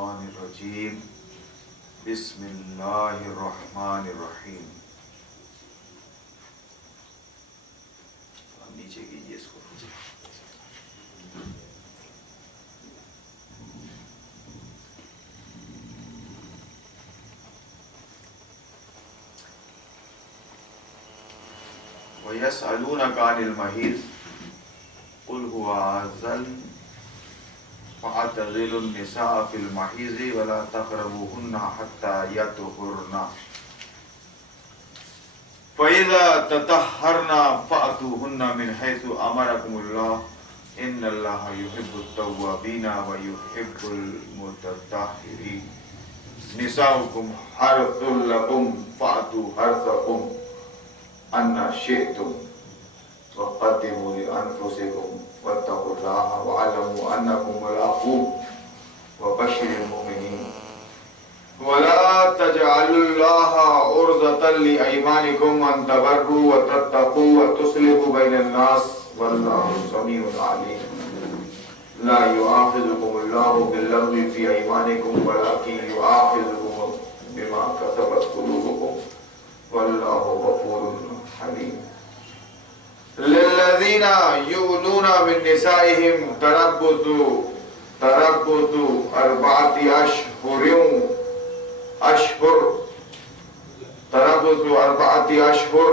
الشیطان الرجیم بسم اللہ الرحمن الرحیم. نیچے کیجیے اس کو. وَيَسْأَلُونَكَ عَنِ الْمَحِيضِ قُلْ هُوَ أَذًى فَاعْتَزِلُوا النِّسَاءَ فِي الْمَحِيضِ وَلَا تَقْرَبُوهُنَّ حَتَّى يَطْهُرْنَ فَإِذَا تَطَهَّرْنَ فَأْتُوهُنَّ مِنْ حَيْثُ أَمَرَكُمُ اللَّهُ إِنَّ اللَّهَ يُحِبُّ التَّوَّابِينَ وَيُحِبُّ الْمُتَطَهِّرِينَ. نِسَاؤُكُمْ حَرْثٌ لَكُمْ فَأْتُوا حَرْثَكُمْ أَنَّ شِئْتُمْ وَقَدِّمُوا لِأَنفُسِكُمْ وَاتَّقُوا اللَّهَ وَاعْلَمُوا أَنَّكُمْ مُلَاقُوهُ وَبَشِّرِ الْمُؤْمِنِينَ. وَلَا تَجْعَلُوا اللَّهَ عُرْضَةً لِأَيْمَانِكُمْ أَن تَبَرُّوا وَتَتَّقُوا وَتُصْلِحُوا بَيْنَ النَّاسِ وَاللَّهُ سَمِيعٌ عَلِيمٌ. لَا يُؤَاخِذُكُمُ اللَّهُ بِاللَّغْوِ فِي أَيْمَانِكُمْ وَلَكِنْ يُؤَاخِذُكُم بِمَا كَسَبَتْ قُلُوبُكُمْ وَاللَّهُ غَفُورٌ حَلِيمٌ. لِلَّذِينَ يُؤْلُونَ مِن نِّسَائِهِمْ تَرَبُّصُ أَرْبَعَةِ أَشْهُرٍ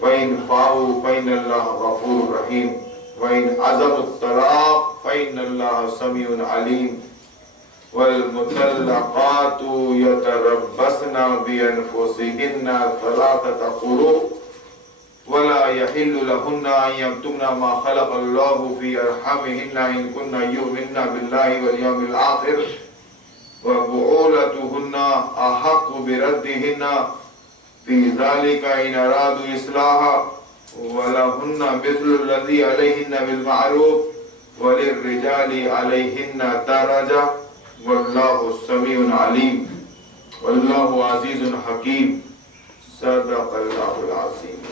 فَإِنْ فَاءُوا فَإِنَّ اللَّهَ غَفُورٌ رَحِيمٌ وَإِنْ عَزَمُوا الطَّلَاقَ فَإِنَّ اللَّهَ سَمِيعٌ عَلِيمٌ. وَالْمُطَلَّقَاتُ يَتَرَبَّصْنَ بِأَنفُسِهِنَّ ثَلَاثَةَ قُرُوءٍ ولا يحل لهن أن يكتمن ما خلق الله في أرحامهن إن كن يؤمن بالله واليوم الآخر وبعولتهن أحق بردهن في ذلك إن أرادوا إصلاحا ولهن مثل الذي عليهن بالمعروف وللرجال عليهن درجة والله سميع عليم والله عزيز حكيم. صدق الله العظيم.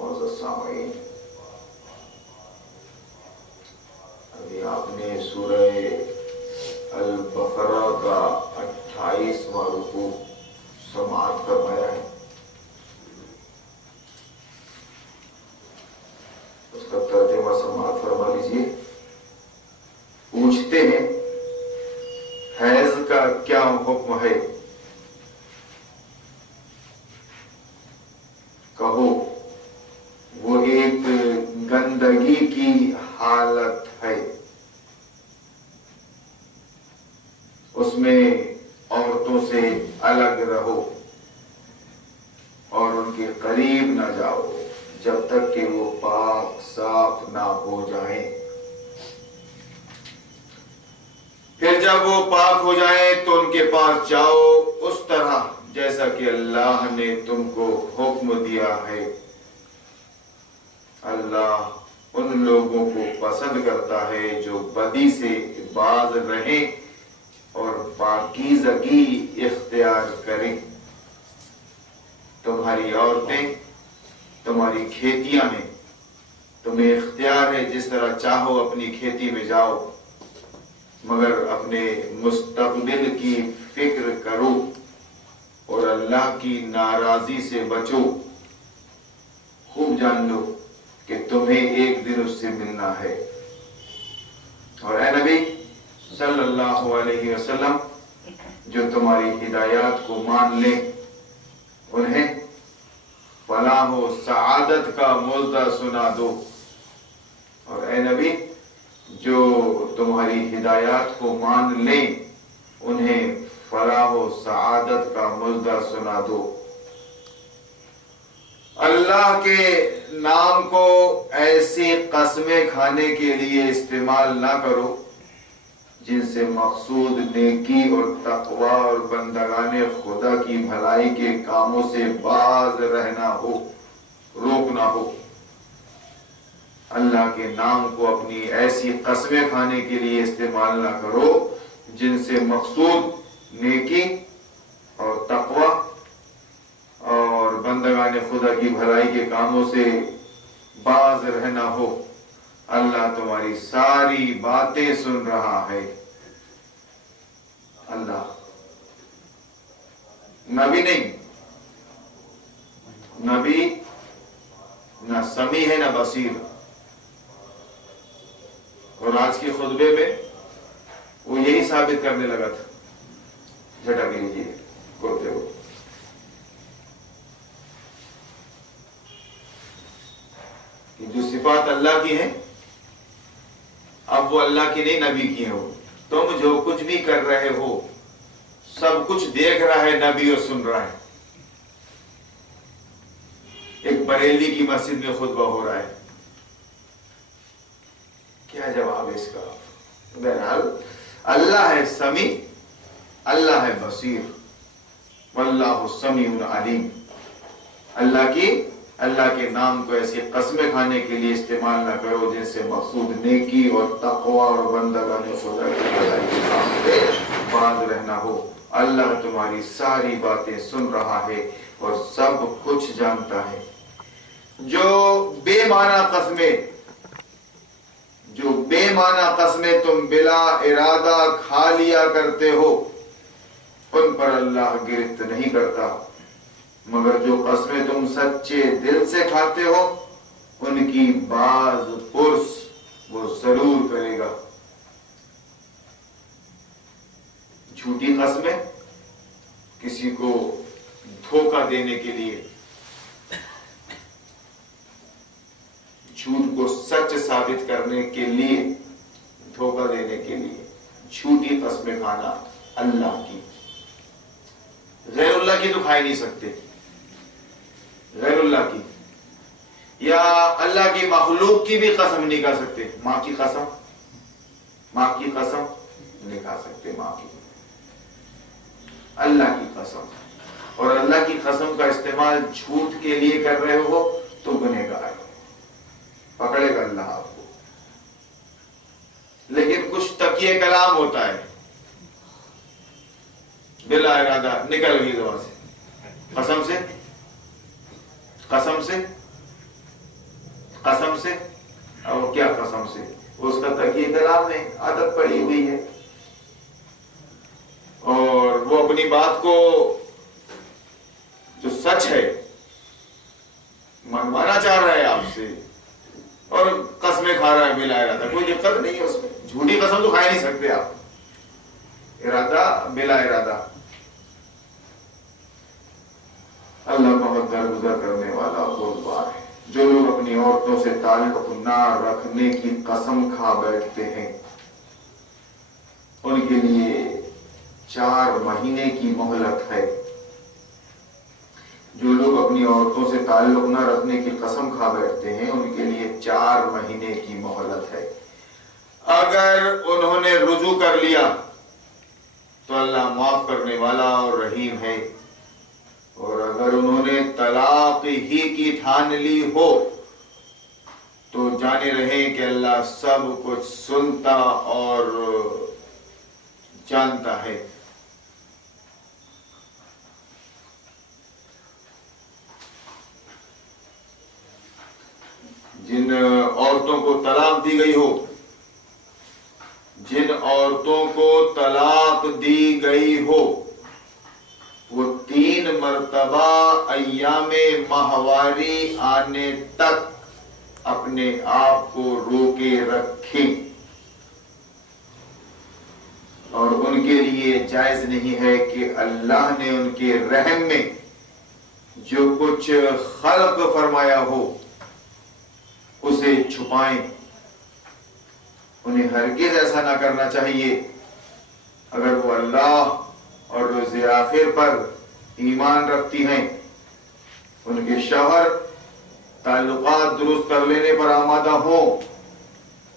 معزز سامعین، ابھی آپ نے سورہ البقرہ کا 28واں رکوع سماعت فرمایا ہے. اس کا ترجمہ سماعت فرما لیجیے. پوچھتے ہیں حیض کا کیا حکم ہے؟ کہو وہ ایک گندگی کی حالت ہے، اس میں عورتوں سے الگ رہو اور ان کے قریب نہ جاؤ جب تک کہ وہ پاک صاف نہ ہو جائیں. پھر جب وہ پاک ہو جائیں تو ان کے پاس جاؤ اس طرح جیسا کہ اللہ نے تم کو حکم دیا ہے. اللہ ان لوگوں کو پسند کرتا ہے جو بدی سے باز رہیں اور پاکیزگی اختیار کریں. تمہاری عورتیں تمہاری کھیتیاں ہیں، تمہیں اختیار ہے جس طرح چاہو اپنی کھیتی میں جاؤ، مگر اپنے مستقبل کی فکر کرو اور اللہ کی ناراضی سے بچو. خوب جان لو کہ تمہیں ایک دن اس سے ملنا ہے. اور اے نبی صلی اللہ علیہ وسلم، جو تمہاری ہدایات کو مان لیں انہیں فلاح و سعادت کا مژدہ سنا دو. اور اے نبی جو تمہاری ہدایات کو مان لیں انہیں فلاح و سعادت کا مژدہ سنا دو. اللہ کے نام کو ایسی قسمیں کھانے کے لیے استعمال نہ کرو جن سے مقصود نیکی اور تقوی اور بندگان خدا کی بھلائی کے کاموں سے باز رہنا ہو، روکنا ہو. اللہ کے نام کو اپنی ایسی قسمیں کھانے کے لیے استعمال نہ کرو جن سے مقصود نیکی اور تقوی اور بندگان خدا کی بھلائی کے کاموں سے باز رہنا ہو. اللہ تمہاری ساری باتیں سن رہا ہے. اللہ نبی نہیں، نبی نہ سمیع ہے نہ بصیر. اور آج کے خطبے میں وہ یہی ثابت کرنے لگا تھا. جھٹک لیجیے کرتے ہو. جو صفات اللہ کی ہیں اب وہ اللہ کی نہیں نبی کی ہیں. وہ تم جو کچھ بھی کر رہے ہو سب کچھ دیکھ رہا ہے نبی اور سن رہا ہے. ایک بریلی کی مسجد میں خطبہ ہو رہا ہے، کیا جواب ہے اس کا؟ بہرحال اللہ ہے سمیع، اللہ ہے بصیر، واللہ سمیع علیم. اللہ کے نام کو ایسی قسمیں کھانے کے لیے استعمال نہ کرو جن سے مقصود نیکی اور تقوی اور بندگان خدا کی بھلائی کے کام سے باز رہنا ہو. اللہ تمہاری ساری باتیں سن رہا ہے اور سب کچھ جانتا ہے. جو بے معنی قسمیں تم بلا ارادہ کھا لیا کرتے ہو ان پر اللہ گرفت نہیں کرتا، مگر جو قسمیں تم سچے دل سے کھاتے ہو ان کی باز پرس وہ ضرور کرے گا. جھوٹی قسمیں کسی کو دھوکہ دینے کے لیے، جھوٹ کو سچ ثابت کرنے کے لیے، دھوکہ دینے کے لیے جھوٹی قسمیں کھانا اللہ کی. غیر اللہ کی تو کھا ہی نہیں سکتے. غیر اللہ کی یا اللہ کی مخلوق کی بھی قسم نہیں کھا سکتے. ماں کی قسم نہیں کھا سکتے. ماں کی، اللہ کی قسم. اور اللہ کی قسم کا استعمال جھوٹ کے لیے کر رہے ہو تو گنہگار ہو، پکڑے گا اللہ آپ کو. لیکن کچھ تقیہ کلام ہوتا ہے بلا ارادہ نکل گئی زبان سے، قسم سے. اور کیا قسم سے؟ اس کا تقیہ کلام میں عادت پڑی ہوئی ہے اور وہ اپنی بات کو جو سچ ہے منوانا چاہ رہا ہے آپ سے اور قسمیں کھا رہا ہے بلا ارادہ. کوئی دقت نہیں ہے اس میں. جھوٹی قسم تو کھا ہی نہیں سکتے آپ. ارادہ بلا ارادہ. اللہ بہت درگزر کرنے والا بردبار ہے. جو لوگ اپنی عورتوں سے تعلق نہ رکھنے کی قسم کھا بیٹھتے ہیں ان کے لیے 4 مہینے کی مہلت ہے. جو لوگ اپنی عورتوں سے تعلق نہ رکھنے کی قسم کھا بیٹھتے ہیں ان کے لیے 4 مہینے کی مہلت ہے. اگر انہوں نے رجوع کر لیا تو اللہ معاف کرنے والا اور رحیم ہے، اور اگر انہوں نے طلاق ہی کی ٹھان لی ہو تو جانے رہیں کہ اللہ سب کچھ سنتا اور جانتا ہے. جن عورتوں کو طلاق دی گئی ہو، وہ 3 مرتبہ ایام ماہواری آنے تک اپنے آپ کو روکے رکھیں. اور ان کے لیے جائز نہیں ہے کہ اللہ نے ان کے رحم میں جو کچھ خلق فرمایا ہو اسے چھپائیں. انہیں ہرگز ایسا نہ کرنا چاہیے. اگر وہ اللہ اور روز آخر پر ایمان رکھتی ہیں، ان کے شوہر تعلقات درست کر لینے پر آمادہ ہوں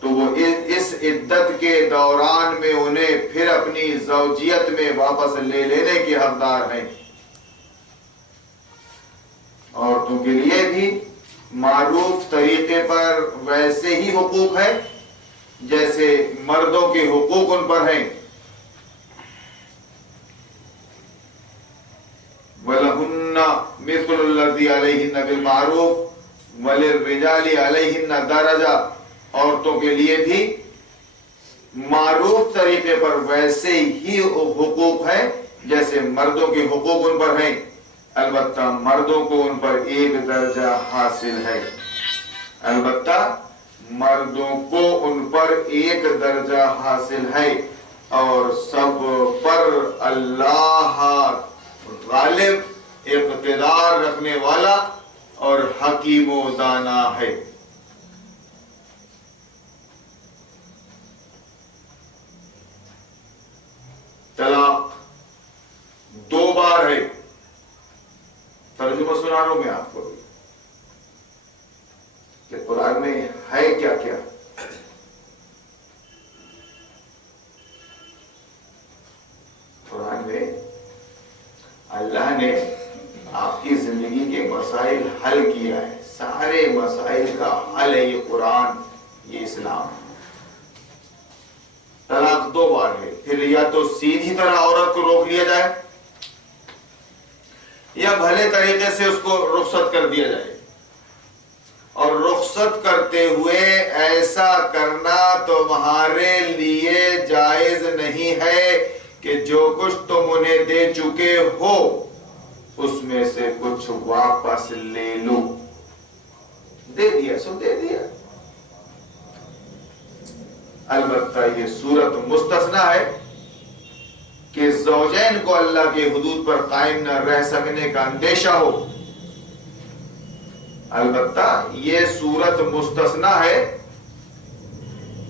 تو وہ اس عدت کے دوران میں انہیں پھر اپنی زوجیت میں واپس لے لینے کے حقدار ہیں. عورتوں کے لیے بھی معروف طریقے پر ویسے ہی حقوق ہے جیسے مردوں کے حقوق ان پر ہیں. وَلَهُنَّ مِثْلُ الَّذِي عَلَيْهِنَّ بِالْمَعْرُوفِ وَلِلرِّجَالِ عَلَيْهِنَّ دَرَجَةٌ عورتوں کے لیے بھی معروف طریقے پر ویسے ہی حقوق ہیں جیسے مردوں کے حقوق ان پر ہیں، البتہ مردوں کو ان پر ایک درجہ حاصل ہے، البتہ مردوں کو ان پر ایک درجہ حاصل ہے، اور سب پر اللہ غالب، اقتدار رکھنے والا اور حکیم و دانا ہے۔ طلاق 2 بار ہے، ترجمہ سنا رہا ہوں میں آپ کو کہ قرآن میں ہے کیا کیا۔ قرآن میں اللہ نے آپ کی زندگی کے مسائل حل کیا ہے، سارے مسائل کا حل ہے یہ قرآن، یہ اسلام۔ طلاق 2 بار ہے، پھر یا تو سیدھی طرح عورت کو روک لیا جائے یا بھلے طریقے سے اس کو رخصت کر دیا جائے، اور رخصت کرتے ہوئے ایسا کرنا تمہارے لیے جائز نہیں ہے کہ جو کچھ تم انہیں دے چکے ہو اس میں سے کچھ واپس لے لو۔ دے دیا سو دے دیا، البتہ یہ صورت مستثنیٰ ہے کہ زوجین کو اللہ کے حدود پر قائم نہ رہ سکنے کا اندیشہ ہو، البتہ یہ صورت مستثنیٰ ہے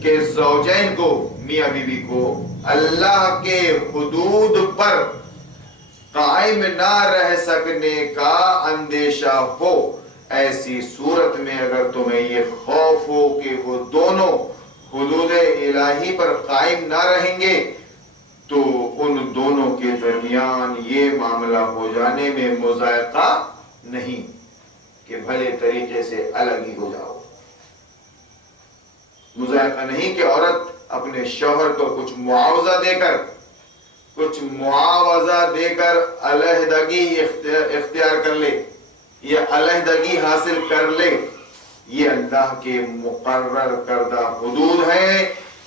کہ زوجین کو، میاں بیوی کو اللہ کے حدود پر قائم نہ رہ سکنے کا اندیشہ ہو۔ ایسی صورت میں اگر تمہیں یہ خوف ہو کہ وہ دونوں حدود الہی پر قائم نہ رہیں گے تو ان دونوں کے درمیان یہ معاملہ ہو جانے میں مضائقہ نہیں کہ بھلے طریقے سے الگ ہی ہو جاؤ، مضائقہ نہیں کہ عورت اپنے شوہر کو کچھ معاوضہ دے کر علیحدگی اختیار کر لے یا علیحدگی حاصل کر لے۔ یہ اللہ کے مقرر کردہ حدود ہیں،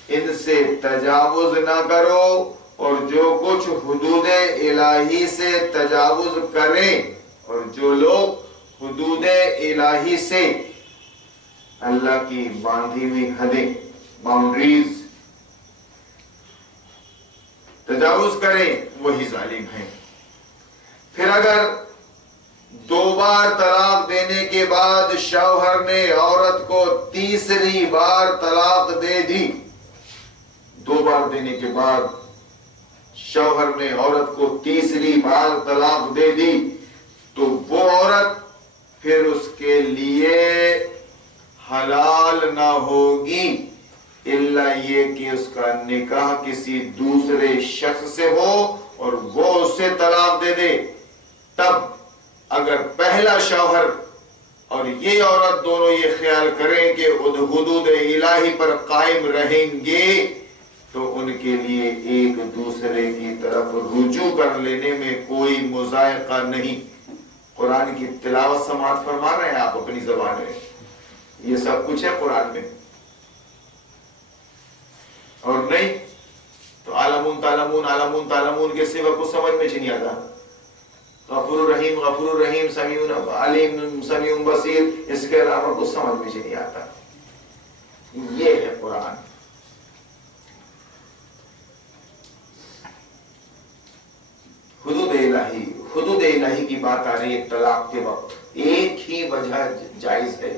ان سے تجاوز نہ کرو، اور جو کچھ حدود الہی سے تجاوز کریں، اور جو لوگ حدود الہی سے، اللہ کی باندھی ہوئی حدیں، باؤنڈریز تجاوز کریں، وہی ظالم ہیں۔ پھر اگر 2 بار طلاق دینے کے بعد شوہر نے عورت کو تیسری بار طلاق دے دی، 2 بار دینے کے بعد شوہر نے عورت کو تیسری بار طلاق دے دی تو وہ عورت پھر اس کے لیے حلال نہ ہوگی الا یہ کہ اس کا نکاح کسی دوسرے شخص سے ہو اور وہ اسے طلاق دے دے۔ تب اگر پہلا شوہر اور یہ عورت دونوں یہ خیال کریں کہ حدود الہی پر قائم رہیں گے تو ان کے لیے ایک دوسرے کی طرف رجوع کر لینے میں کوئی مضائقہ نہیں۔ قرآن کی تلاوت سماعت فرما رہے ہیں آپ اپنی زبان میں، یہ سب کچھ ہے قرآن میں، اور نہیں تو عالمون تعلمون کے سوا کچھ سمجھ میں نہیں آتا۔ غفور الرحیم سمیع علیم سمیع بصیر، اس کے علاوہ کچھ سمجھ میں نہیں آتا۔ یہ ہے قرآن۔ حدود الہی کی بات آ رہی ہے طلاق کے وقت، ایک ہی وجہ جائز ہے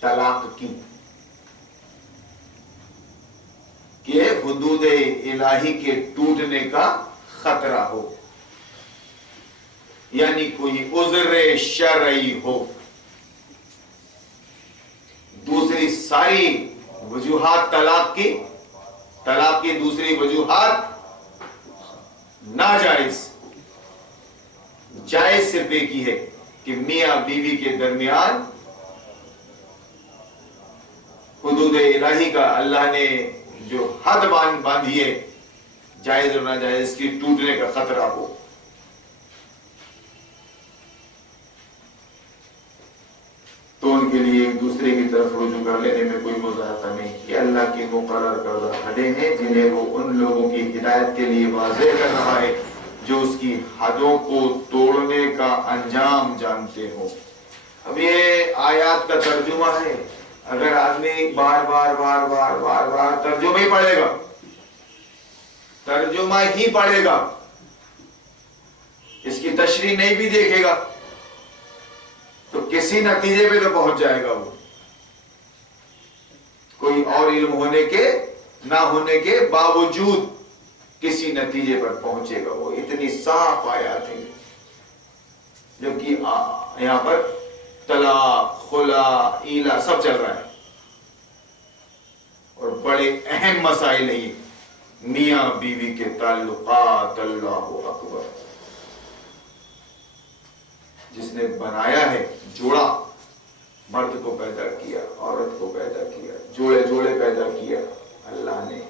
طلاق کی کہ حدود الہی کے ٹوٹنے کا خطرہ ہو، یعنی کوئی عذر شرعی ہو۔ دوسری ساری وجوہات طلاق کی دوسری وجوہات ناجائز، جائز صرف ایک ہی ہے کہ میاں بیوی کے درمیان حدود الہی کا اللہ نے جو حد باندھی ہے، جائز اور ناجائز، اس کی ٹوٹنے کا خطرہ ہو۔ تو ان کے لیے ایک دوسرے کی طرف رجوع کر لینے میں کوئی مضاحقہ نہیں. یہ اللہ کی مقرر کردہ حدیں ہیں جنہیں وہ ان لوگوں کی ہدایت کے لیے واضح کر رہا ہے جو اس کی حدوں کو توڑنے کا انجام جانتے ہوں. اب یہ آیات کا ترجمہ ہے. اگر آدمی بار بار بار بار بار بار ترجمہ ہی پڑھے گا، ترجمہ ہی پڑھے گا، اس کی تشریح نہیں بھی دیکھے گا تو کسی نتیجے پہ تو پہنچ جائے گا. وہ کوئی اور علم ہونے کے نہ ہونے کے باوجود کسی نتیجے پر پہنچے گا. وہ اتنی صاف آیات ہیں، جبکہ یہاں پر طلاق، خلا، ایلا سب چل رہا ہے اور بڑے اہم مسائل ہیں. میاں بیوی کے تعلقات، اللہ اکبر. جس نے بنایا ہے جوڑا، مرد کو پیدا کیا، عورت کو پیدا کیا، جوڑے جوڑے پیدا کیا اللہ نے،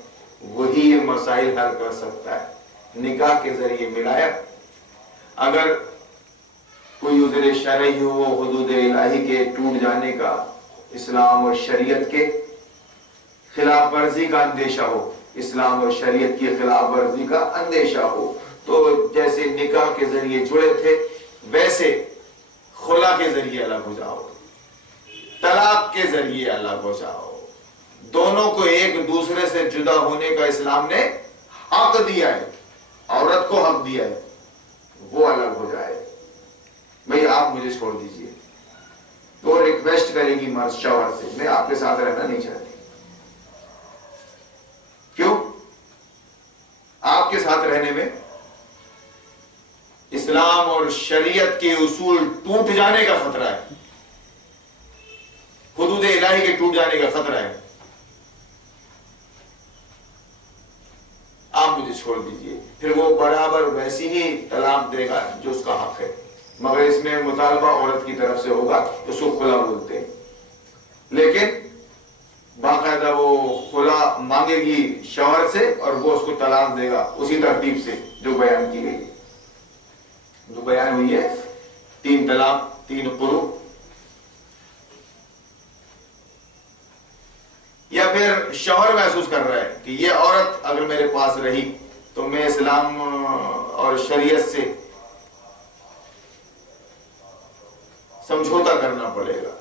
وہی یہ مسائل حل کر سکتا ہے. نکاح کے ذریعے ملایا. اگر کوئی عذر شرعی ہو، حدود الہی کے ٹوٹ جانے کا، اسلام اور شریعت کے خلاف ورزی کا اندیشہ ہو، اسلام اور شریعت کی خلاف ورزی کا اندیشہ ہو، تو جیسے نکاح کے ذریعے جڑے تھے ویسے خلا کے ذریعے الگ ہو جاؤ، طلاق کے ذریعے الگ ہو جاؤ. دونوں کو ایک دوسرے سے جدا ہونے کا اسلام نے حق دیا ہے، عورت کو حق دیا ہے، وہ الگ ہو جائے. بھئی آپ مجھے چھوڑ دیجئے. تو ریکویسٹ کرے گی مرد شوہر سے، میں آپ کے ساتھ رہنا نہیں چاہتی. کیوں؟ آپ کے ساتھ رہنے میں اسلام اور شریعت کے اصول ٹوٹ جانے کا خطرہ ہے، حدود الہی کے ٹوٹ جانے کا خطرہ ہے. آپ مجھے چھوڑ دیجئے. پھر وہ برابر ویسی ہی طلاق دے گا جو اس کا حق ہے، مگر اس میں مطالبہ عورت کی طرف سے ہوگا تو اس کو خلا بولتے ہیں. لیکن باقاعدہ وہ خلا مانگے گی شوہر سے اور وہ اس کو طلاق دے گا اسی ترتیب سے جو بیان کی گئی، جو بیان ہوئی ہے. 3 طلاق، 3 قروء. یا پھر شوہر محسوس کر رہا ہے کہ یہ عورت اگر میرے پاس رہی تو میں اسلام اور شریعت سے سمجھوتا کرنا پڑے گا،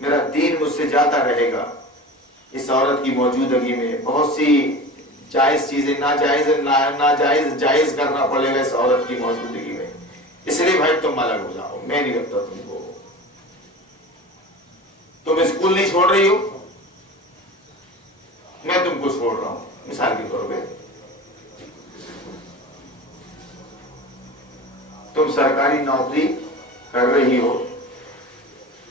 میرا دین مجھ سے جاتا رہے گا. اس عورت کی موجودگی میں بہت سی جائز چیزیں ناجائز جائز کرنا پڑے گا اس عورت کی موجودگی میں. اس لیے بھائی تم الگ ہو جاؤ، میں نہیں رکھتا تم کو. تم اسکول نہیں چھوڑ رہی ہو، میں تم کو چھوڑ رہا ہوں. مثال کے طور پہ تم سرکاری نوکری کر رہی ہو،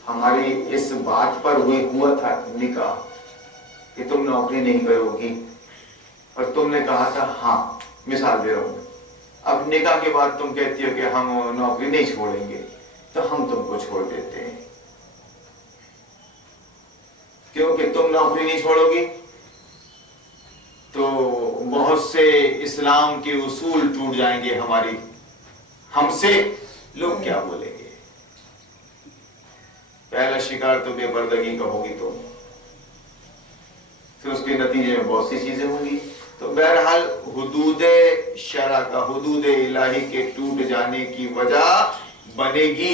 ہماری اس بات پر ہوا تھا نکاح کہ تم نوکری نہیں کرو گی، اور تم نے کہا تھا ہاں. مثال دے رہا ہوں. اب نکاح کے بعد تم کہتی ہو کہ ہم نوکری نہیں چھوڑیں گے، تو ہم تم کو چھوڑ دیتے ہیں. کیونکہ تم نوکری نہیں چھوڑو گی تو بہت سے اسلام کے اصول ٹوٹ جائیں گے ہماری، ہم سے لوگ کیا بولیں گے. پہلا شکار تو بے پردگی کا ہوگی، تو پھر اس کے نتیجے میں بہت سی چیزیں ہوں گی. تو بہرحال حدود شرع کا، حدود الہی کے ٹوٹ جانے کی وجہ بنے گی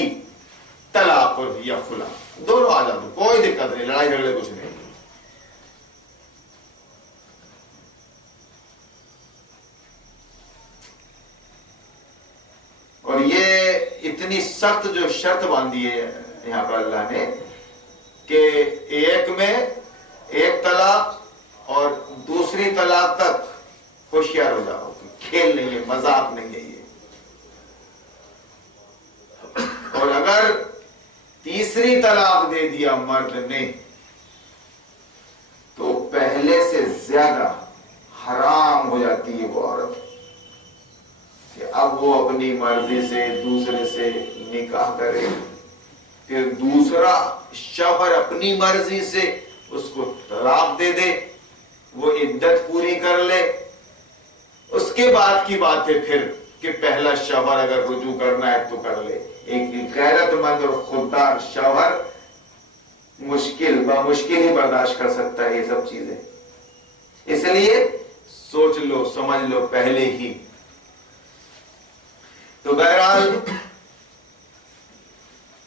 طلاق یا خلا. دونوں آ جاؤ، کوئی دقت نہیں، لڑائی جھگڑے کچھ نہیں. اور یہ اتنی سخت جو شرط باندھی ہے یہاں پر اللہ نے کہ ایک طلاق اور دوسری طلاق تک ہوشیار ہو جاؤ. کھیل نہیں ہے، مذاق نہیں ہے یہ. اور اگر تیسری طلاق دے دیا مرد نے تو پہلے سے زیادہ حرام ہو جاتی ہے وہ عورت کہ اب وہ اپنی مرضی سے دوسرے سے نکاح کرے، پھر دوسرا شوہر اپنی مرضی سے اس کو طلاق دے دے، وہ عدت پوری کر لے. اس کے بعد کی بات ہے پھر کہ پہلا شوہر اگر رجوع کرنا ہے تو کر لے. ایک غیرت مند اور خوددار شوہر بمشکل ہی برداشت کر سکتا ہے یہ سب چیزیں. اس لیے سوچ لو سمجھ لو پہلے ہی. تو بہرحال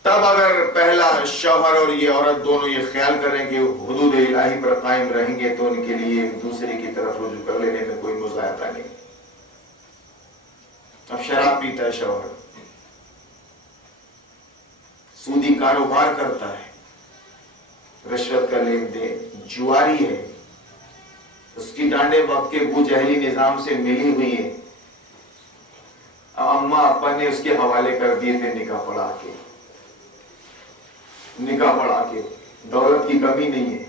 تب اگر پہلا شوہر اور یہ عورت دونوں یہ خیال کریں کہ حدود الہی پر قائم رہیں گے تو ان کے لیے ایک دوسرے کی طرف رجوع کر لینے میں کوئی مضاحقہ نہیں. اب شراب پیتا ہے شوہر, سودی کاروبار کرتا ہے, رشوت کا لین دین, جواری ہے, اس کی ڈانڈیں وقت کے ابو جہلی نظام سے ملی ہوئی ہیں. اماں ابا نے اس کے حوالے کر دیے تھے نکاح پڑھا کے. دولت کی کمی نہیں ہے,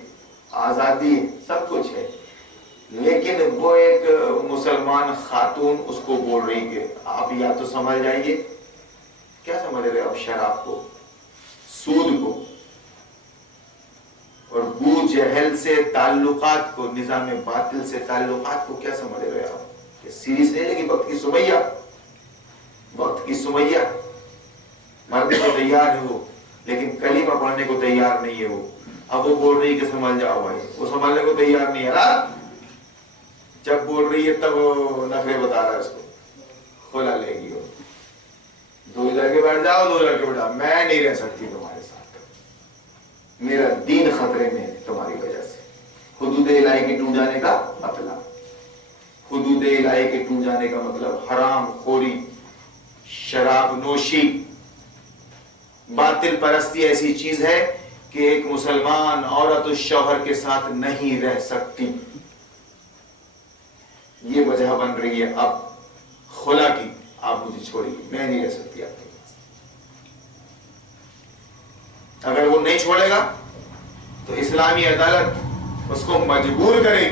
آزادی ہے, سب کچھ ہے, لیکن وہ ایک مسلمان خاتون اس کو بول رہی کہ آپ یا تو سمجھ جائیے. کیا سمجھ رہے آپ؟ شراب کو, سود کو اور بو جہل سے تعلقات کو, نظام باطل سے تعلقات کو کیا سمجھ رہے آپ؟ کہ سیریس نہیں لگی وقت کی سمیہ مرنے کو تیار ہے وہ, لیکن کلمہ پڑھنے کو تیار نہیں ہے وہ. اب وہ بول رہی کہ سمجھ جاؤ بھائی, وہ سنبھلنے کو تیار نہیں ہے نا. جب بول رہی ہے تب وہ نخرے بتا رہا ہے اس کو, کھولا لے گی وہ. 2 لڑکے بیٹھ جاؤ, 2 لڑکے بیٹھ جاؤ, میں نہیں رہ سکتی تمہارے ساتھ, میرا دین خطرے میں ہے تمہاری وجہ سے. حدود الہی کے ٹوٹ جانے کا مطلب, حدود الہی کے ٹوٹ جانے کا مطلب حرام خوری, شراب نوشی, باطل پرستی ایسی چیز ہے کہ ایک مسلمان عورت اس شوہر کے ساتھ نہیں رہ سکتی. یہ وجہ بن رہی ہے اب خلا کی, آپ مجھے چھوڑیے, میں نہیں رہ سکتی آپ کے پاس. اگر وہ نہیں چھوڑے گا تو اسلامی عدالت اس کو مجبور کرے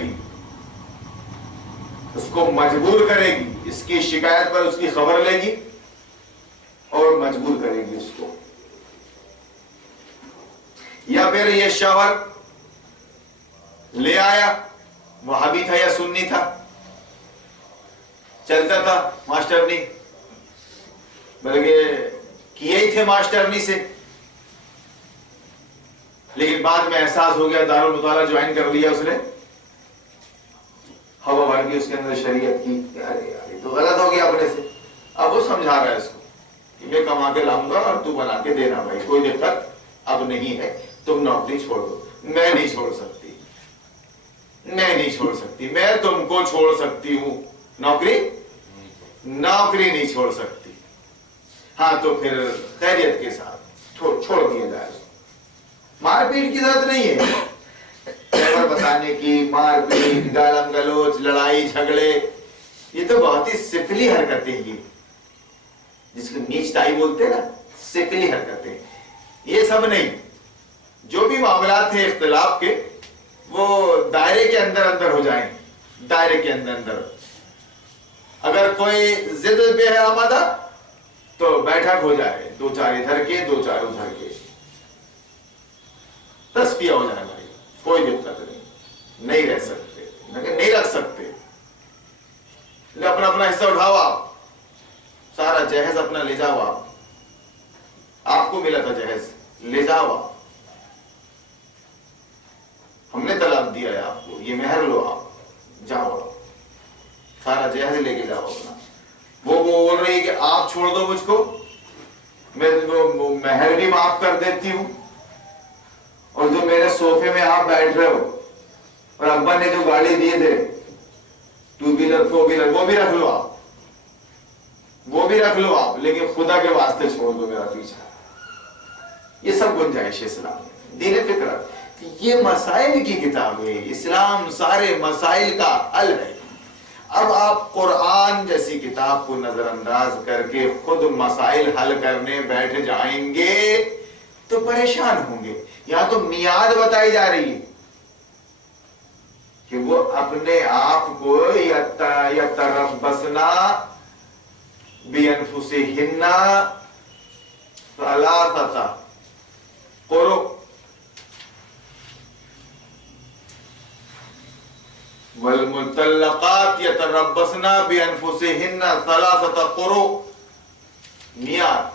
گی, اس کی شکایت پر اس کی خبر لے گی اور مجبور کرے گی اس کو. یا پھر یہ شوہر لے آیا, وہابی تھا یا سنی تھا, چلتا تھا ماسٹرنی, بلکہ کیے ہی تھے ماسٹرنی سے, لیکن بعد میں احساس ہو گیا, دارالمطالعہ جوائن کر لیا اس نے, ہوا بھر گئی اس کے اندر شریعت کی, یہ تو غلط ہو گیا اپنے سے. اب وہ سمجھا رہا ہے اس کو کہ میں کما کے لاؤں گا اور تو بنا کے دینا بھائی, کوئی دقت اب نہیں ہے, تم نوکری چھوڑ دو. میں نہیں چھوڑ سکتی, میں تم کو چھوڑ سکتی ہوں, نوکری نہیں چھوڑ سکتی. ہاں تو پھر خیریت کے ساتھ چھوڑ دیا جائے. مار پیٹ کی ضرورت نہیں ہے, بتانے کی, مار پیٹ, گالم گلوچ, لڑائی جھگڑے, یہ تو بہت ہی سفلی حرکتیں, یہ جس کو نیچ ٹائی بولتے ہیں نا, سفلی حرکتیں, یہ سب نہیں. جو بھی معاملات ہیں اختلاف کے, وہ دائرے کے اندر ہو جائیں, دائرے کے اندر. اگر کوئی ضد پہ ہے آمادہ تو بیٹھک ہو جائے, 2-4 ادھر کے 2-4 ادھر کے, تصفیہ ہو جائے بھائی, کوئی دقت نہیں رہ سکتے, نہیں رکھ سکتے. اپنا حصہ اٹھاؤ, آپ سارا جہیز اپنا لے جاؤ, آپ کو ملا تھا جہیز, لے جاؤ آپ, ہم نے طلاق دیا ہے آپ کو, یہ مہر لو, آپ جاؤ, سارا جہیز لے کے جاؤ اپنا. وہ بول رہی ہے کہ آپ چھوڑ دو مجھ کو, میں مہر بھی معاف کر دیتی ہوں, اور جو میرے صوفے میں آپ بیٹھ رہے ہو, اور ابا نے جو گاڑی دیے تھے 2 ویلر 4 ویلر, وہ بھی رکھ لو آپ, لیکن خدا کے واسطے چھوڑ دو میرا پیچھا. یہ سب گنجائش اسلام میں, دین فطرت. یہ مسائل کی کتاب ہے, اسلام سارے مسائل کا حل ہے. اب آپ قرآن جیسی کتاب کو نظر انداز کر کے خود مسائل حل کرنے بیٹھ جائیں گے تو پریشان ہوں گے. یہاں تو میعاد بتائی جا رہی ہے کہ وہ اپنے آپ کو یتربصنا بانفسہن ثلاثۃ قروء, والمطلقات یتربصن بانفسہن ثلاثۃ قروء. میعاد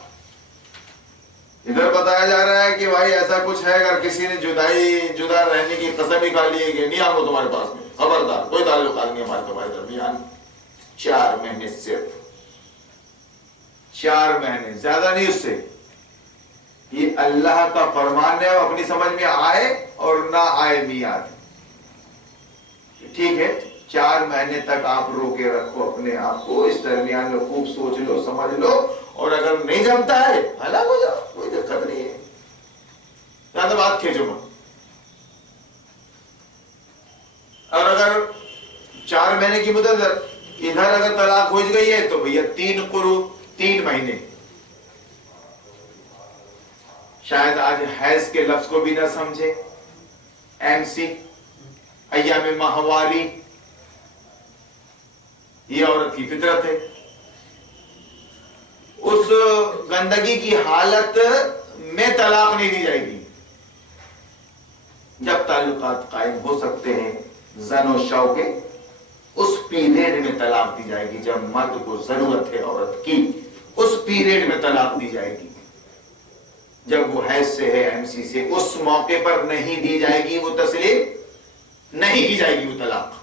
ادھر بتایا جا رہا ہے کہ بھائی ایسا کچھ ہے، اگر کسی نے جدا رہنے کی قسم ہی کھا لی ہے کہ نہیں آؤ تمہارے پاس میں، خبردار، کوئی تعلقات نہیں ہمارے تمہارے درمیان۔ 4 مہینے، صرف 4 مہینے، زیادہ نہیں اس سے۔ یہ اللہ کا فرمان ہے، اپنی سمجھ میں آئے اور نہ آئے میعاد، ٹھیک ہے؟ 4 مہینے تک آپ روکے رکھو اپنے آپ کو، اس درمیان میں خوب سوچ لو، سمجھ لو، اور اگر نہیں جمتا ہے ہلاک ہو جاؤ، کوئی دقت نہیں ہے، زیادہ بات کھینچو مت۔ اور اگر 4 مہینے کی مدت ادھر اگر طلاق ہو گئی ہے تو بھیا 3 قروء، 3 مہینے۔ شاید آج حیض کے لفظ کو بھی نہ سمجھے، MC، ایام ماہواری، یہ عورت کی فطرت ہے۔ اس گندگی کی حالت میں طلاق نہیں دی جائے گی، جب تعلقات قائم ہو سکتے ہیں زن و شو کے، اس پیریڈ میں طلاق دی جائے گی، جب مرد کو ضرورت ہے عورت کی، اس پیریڈ میں طلاق دی جائے گی۔ جب وہ حیض سے ہے، MC سے، اس موقع پر نہیں دی جائے گی، وہ تسلیم نہیں کی جائے گی، وہ طلاق۔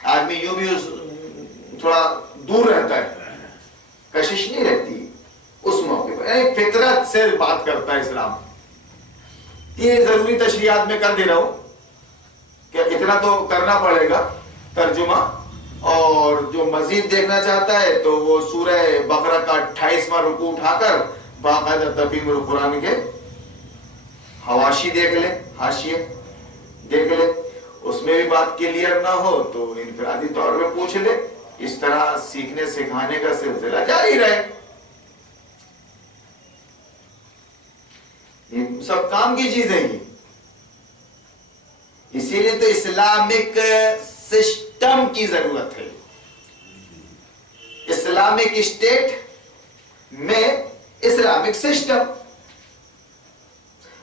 آدمی یوں بھی تھوڑا دور رہتا ہے، کشش نہیں رہتی اس موقع پر، یعنی فطرت سے بات کرتا ہے اسلام۔ یہ ضروری تشریحات میں کر دے رہا ہوں کہ اتنا تو کرنا پڑے گا ترجمہ، اور جو مزید دیکھنا چاہتا ہے تو وہ سورہ بقرہ کا 28واں رکوع اٹھا کر باقاعدہ تفہیم القرآن کے حواشی دیکھ لے، حاشیے دیکھ لے، اس میں بھی بات کلیئر نہ ہو تو انفرادی طور پہ پوچھ لے۔ اس طرح سیکھنے سکھانے کا سلسلہ جاری رہے، یہ سب کام کی چیزیں ہی۔ اسی لیے تو اسلامک سسٹم کی ضرورت ہے، اسلامک اسٹیٹ میں اسلامک سسٹم۔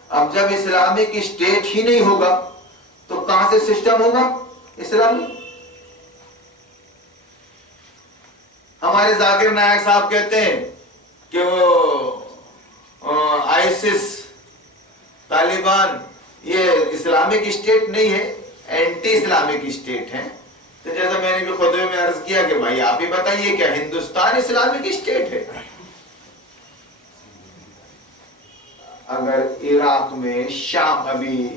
اب جب اسلامک اسٹیٹ ہی نہیں ہوگا تو کہاں سے سسٹم ہوگا اسلامی؟ ہمارے ذاکر نائک صاحب کہتے ہیں کہ وہ ISIS، طالبان، یہ اسلامک اسٹیٹ نہیں ہے، اینٹی اسلامک اسٹیٹ ہے۔ تو جیسا میں نے بھی خطبے میں عرض کیا کہ بھائی آپ ہی بتائیے، کیا ہندوستان اسلامک اسٹیٹ ہے؟ اگر عراق میں، شام، ابھی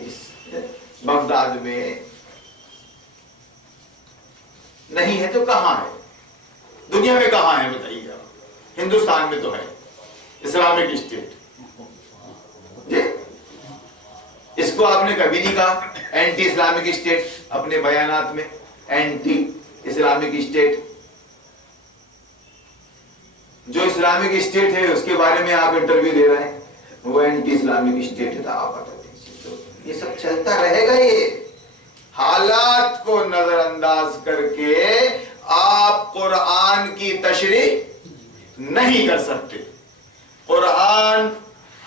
بغداد میں نہیں ہے تو کہاں ہے؟ دنیا میں کہاں ہے بتائیے آپ؟ ہندوستان میں تو ہے اسلامک اسٹیٹ جی۔ اس کو آپ نے کبھی نہیں کہا اینٹی اسلامک اسٹیٹ اپنے بیانات میں، اینٹی اسلامک اسٹیٹ۔ جو اسلامک اسٹیٹ ہے اس کے بارے میں آپ انٹرویو دے رہے ہیں، وہ اینٹی اسلامک اسٹیٹ ہے، آپ بتا دیجیے۔ یہ سب چلتا رہے گا، یہ حالات کو نظر انداز کر کے آپ قرآن کی تشریح نہیں کر سکتے۔ قرآن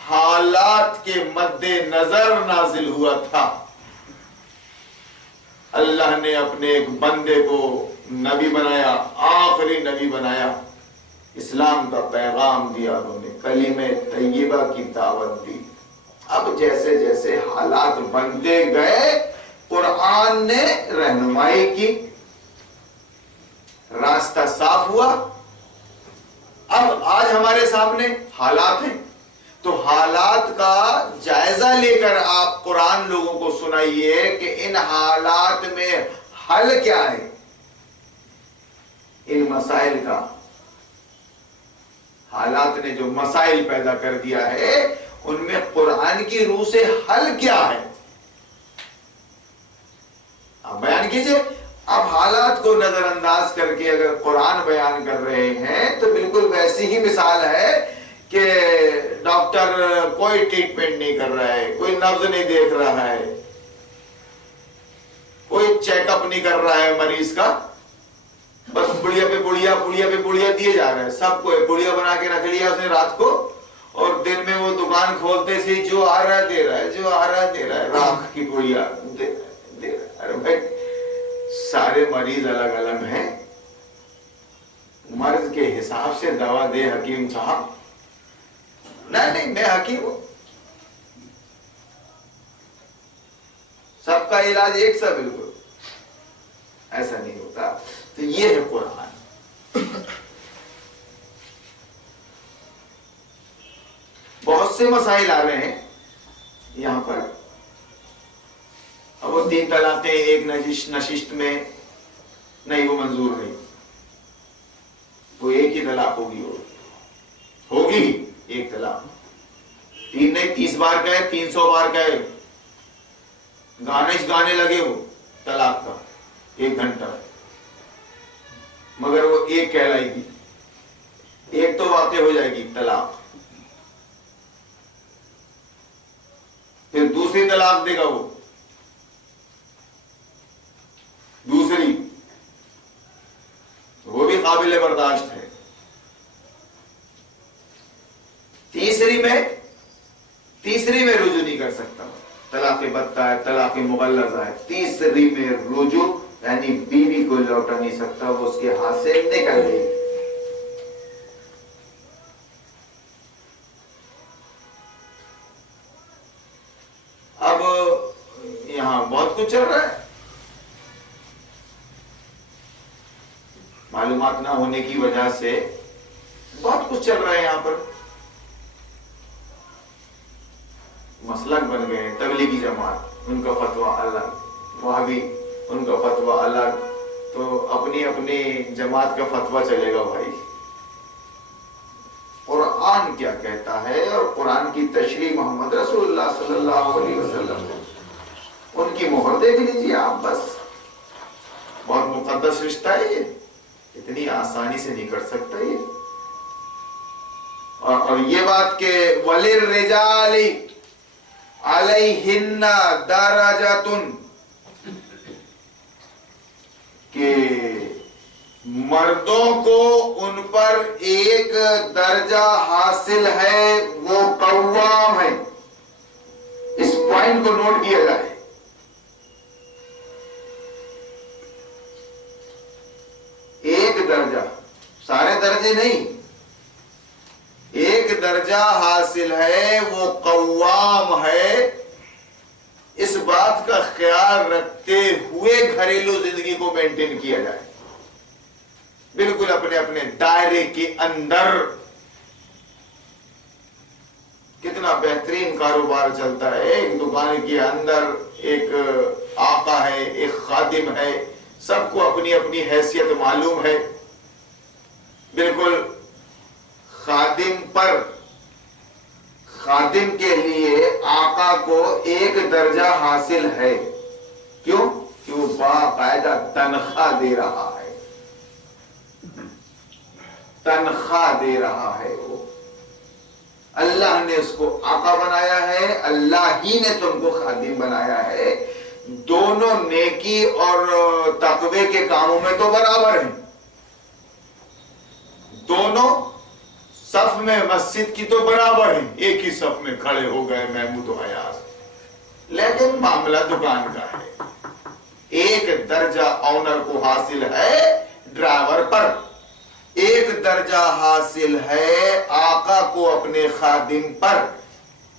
حالات کے مد نظر نازل ہوا تھا، اللہ نے اپنے ایک بندے کو نبی بنایا، آخری نبی بنایا، اسلام کا پیغام دیا، انہوں نے کلمہ طیبہ کی دعوت دی۔ اب جیسے جیسے حالات بنتے گئے قرآن نے رہنمائی کی، راستہ صاف ہوا۔ اب آج ہمارے سامنے حالات ہیں تو حالات کا جائزہ لے کر آپ قرآن لوگوں کو سنائیے کہ ان حالات میں حل کیا ہے، ان مسائل کا۔ حالات نے جو مسائل پیدا کر دیا ہے ان میں قرآن کی روح سے حل کیا ہے، آپ بیان کیجئے۔ اب حالات کو نظر انداز کر کے اگر قرآن بیان کر رہے ہیں تو بالکل ویسی ہی مثال ہے کہ ڈاکٹر کوئی ٹریٹمنٹ نہیں کر رہا ہے، کوئی نبض نہیں دیکھ رہا ہے، کوئی چیک اپ نہیں کر رہا ہے مریض کا، بس پڑیا پہ پڑیا دیے جا رہا ہے۔ سب کو پڑیا بنا کے رکھ لیا اس نے رات کو، اور دن میں وہ دکان کھولتے سے جو آ رہا ہے دے رہا ہے، جو آ رہا ہے دے رہا ہے، راکھ کی پڑیا دے رہا ہے۔ ارے بھائی سارے مریض الگ الگ ہیں، مرض کے حساب حساب سے دوا دے حکیم صاحب. نہیں میں حکیم ہوں, سب کا علاج ایک سا بالکل ایسا نہیں ہوتا. تو یہ ہے قرآن. بہت سے مسائل آ رہے ہیں یہاں پر. اب وہ 3 طلاقیں ایک نشست میں نہیں, وہ منظور نہیں. وہ ایک ہی طلاق ہوگی ایک طلاق. 3 نہیں 30 بار کہے, 300 بار کہے, گانے لگے وہ طلاق کا 1 گھنٹہ, مگر وہ ایک کہلائے گی, ایک تو واقع ہو جائے گی طلاق. پھر دوسری طلاق دے گا وہ, دوسری وہ بھی قابل برداشت ہے. تیسری میں رجوع نہیں کر سکتا, طلاق بتہ ہے, طلاق مغلظہ ہے. تیسری میں رجوع یعنی بیوی کو لوٹا نہیں سکتا, وہ اس کے ہاتھ سے نکل گئی. اب یہاں بہت کچھ چل رہا ہے, معلومات نہ ہونے کی وجہ سے بہت کچھ چل رہا ہے یہاں پر. مسلک بن گئے ہیں. تبلیغی جماعت ان کا فتویٰ الگ, وہابی ان کا فتویٰ الگ, تو اپنی اپنی جماعت کا فتویٰ چلے گا بھائی. قرآن کیا کہتا ہے اور قرآن کی تشریح محمد رسول اللہ صلی اللہ علیہ وسلم, ان کی مہر دیکھ لیجیے آپ بس. بہت مقدس رشتہ ہے یہ, اتنی آسانی سے نہیں کر سکتا یہ. اور یہ بات کہ وَلِلرِّجَالِ عَلَيْهِنَّ دَرَجَةٌ, کہ مردوں کو ان پر ایک درجہ حاصل ہے, وہ قوام ہے. اس پوائنٹ کو نوٹ کیا جائے. ایک درجہ, سارے درجے نہیں, ایک درجہ حاصل ہے, وہ قوام ہے. اس بات کا خیال رکھتے ہوئے گھریلو زندگی کو مینٹین کیا جائے, بالکل اپنے اپنے دائرے کے اندر. کتنا بہترین کاروبار چلتا ہے, ایک دکان کے اندر ایک آقا ہے, ایک خادم ہے, سب کو اپنی اپنی حیثیت معلوم ہے. بالکل خادم کے لیے آقا کو ایک درجہ حاصل ہے. کیوں؟ کہ وہ باقاعدہ تنخواہ دے رہا ہے, تنخواہ دے رہا ہے. وہ اللہ نے اس کو آقا بنایا ہے, اللہ ہی نے تم کو خادم بنایا ہے. دونوں نیکی اور تقوی کے کاموں میں تو برابر ہیں, دونوں صف میں مسجد کی تو برابر ہیں, ایک ہی صف میں کھڑے ہو گئے محمود و حیاض. لیکن معاملہ دکان کا ہے. ایک درجہ آنر کو حاصل ہے ڈرائیور پر, ایک درجہ حاصل ہے آقا کو اپنے خادم پر.